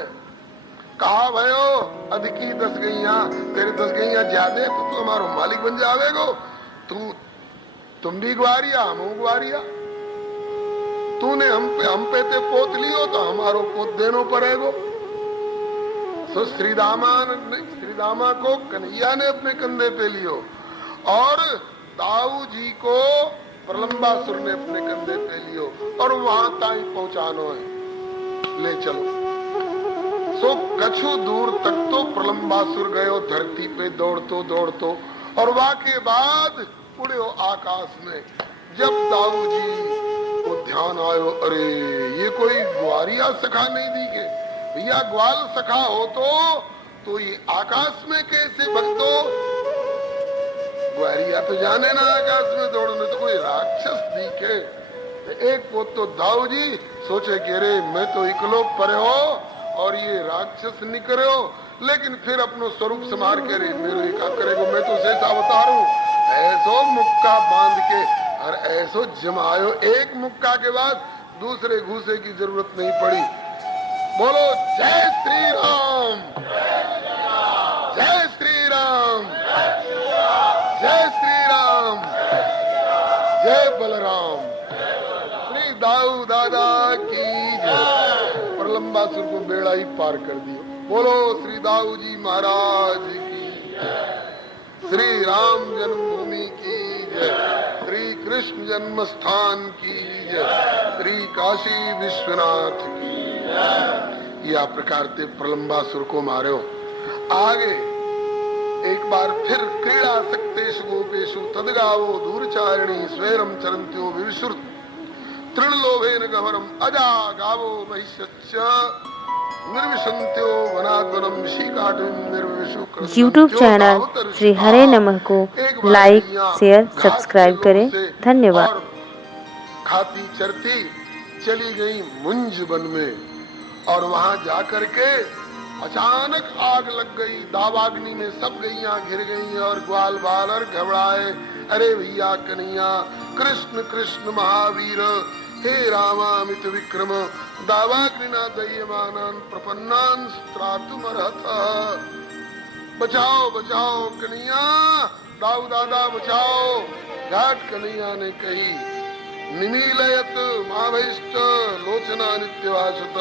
कहा भयो अधिकी 10 गैया, तेरे 10 गैया ज्यादा तो तू हमारो मालिक बन जावेगो। तुम भी ग्वारिया हम ग्वारिया, तूने हम पे ते पोत लियो तो हमारो पोत देनो पड़ेगो। तो श्रीदामा को कन्हैया ने अपने कंधे पे लियो और दाऊ जी को प्रलंबासुर ने अपने कंधे पे लियो और वहां ताई पहुंचानो है, ले चलो। सो कछु दूर तक तो प्रलंबासुर गयो धरती पे दौड़तो दौड़तो और वहां के बाद उड़े आकाश में। जब दाऊ जी को ध्यान आयो, अरे ये कोई ग्वारिया सखा नहीं दिखे भैया, ग्वाल सखा हो तो ये आकाश में कैसे भक्तो? ग्वारिया तो जाने ना आकाश में दौड़ने, तो कोई राक्षस दिखे। एक पोत तो दाऊ जी सोचे कि अरे मैं तो इकलो परे हो और ये राक्षस निकले हो, लेकिन फिर अपनो स्वरूप संभार के रे मेरे क्या करेगो, मैं तो शेष अवतार हूँ। ऐसो मुक्का बांध के और ऐसो जमायो, एक मुक्का के बाद दूसरे घूसे की जरूरत नहीं पड़ी। बोलो जय श्री राम, जय श्री राम, जय श्री राम, जय बलराम। श्री दाऊ दादा की जय। प्रलंबासुर को बेड़ा ही पार कर दियो। बोलो श्री दाऊ जी महाराज की जय, श्री राम जन्मभूमि की जय, श्री कृष्ण जन्म स्थान की जय, श्री काशी विश्वनाथ की जय। या प्रकार ते प्रलंबासुर को मारो। आगे एक बार फिर क्रीड़ा सक्तेषु गोपेषु तदगावो दूरचारिणी स्वेरम चरन्त्यो विविशुर् तृणलोभेन गहरम अजा गावो महिष्यच्च निर्विशन्त्यो वनाद्वनम ऋषिकाटुम निर्विशु। यूट्यूब चैनल श्री हरे नमः को लाइक शेयर सब्सक्राइब करें। धन्यवाद। खाती चरती चली गई मुंज वन में और वहां जाकर के अचानक आग लग गई। दावाग्नि में सब गैया घिर गई और ग्वाल बालर घबराए। अरे भैया कन्हैया, कृष्ण कृष्ण महावीर, हे रामामित विक्रम, दावाग्निना दह्यमानान प्रपन्नान त्रातुमर्हत। बचाओ बचाओ कन्हैया, दाऊ दादा बचाओ। घाट कन्हैया ने कही निमीलयत महाभैष्ट लोचना नित्यवासुत।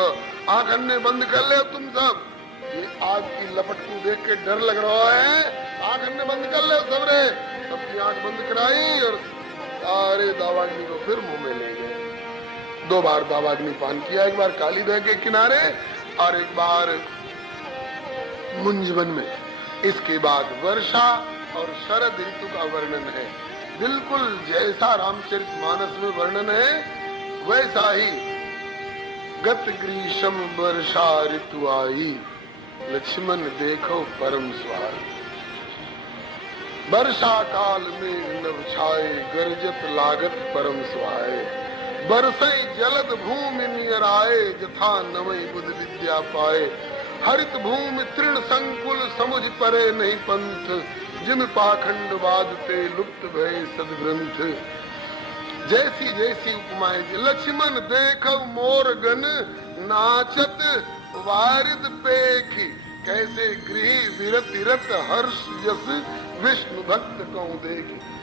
आंख अन्ने बंद कर ले तुम सब। ये आग की लपट को देख के डर लग रहा है, आंख अन्ने बंद कर ले सबरे। सबकी आंख बंद कराई और सारे दावाग्नि को फिर मुंह में ले गए। 2 बार दावाग्नि पान किया, एक बार काली दह के किनारे और एक बार मुंजवन में। इसके बाद वर्षा और शरद ऋतु का वर्णन है, बिल्कुल जैसा रामचरितमानस में वर्णन है वैसा ही गत ग्रीष्म वर्षा ऋतु आई, लक्ष्मण देखो परम सुहाई। वर्षा काल में नभ छाए, गरजत लागत परम सुहाए। बरसई जलद भूमि नियर आए, जथा नवई बुध विद्या पाए। हरित भूमि तृण संकुल, समुझ परे नहीं पंथ। जिन पाखंड बाधते, लुप्त भय सदग्रंथ। जैसी जैसी उपमाएं, लक्ष्मण देखो मोर गण, नाचत वारिद पेखी। कैसे गृह विरत रत हर्ष यस, विष्णु भक्त कहूं देखी।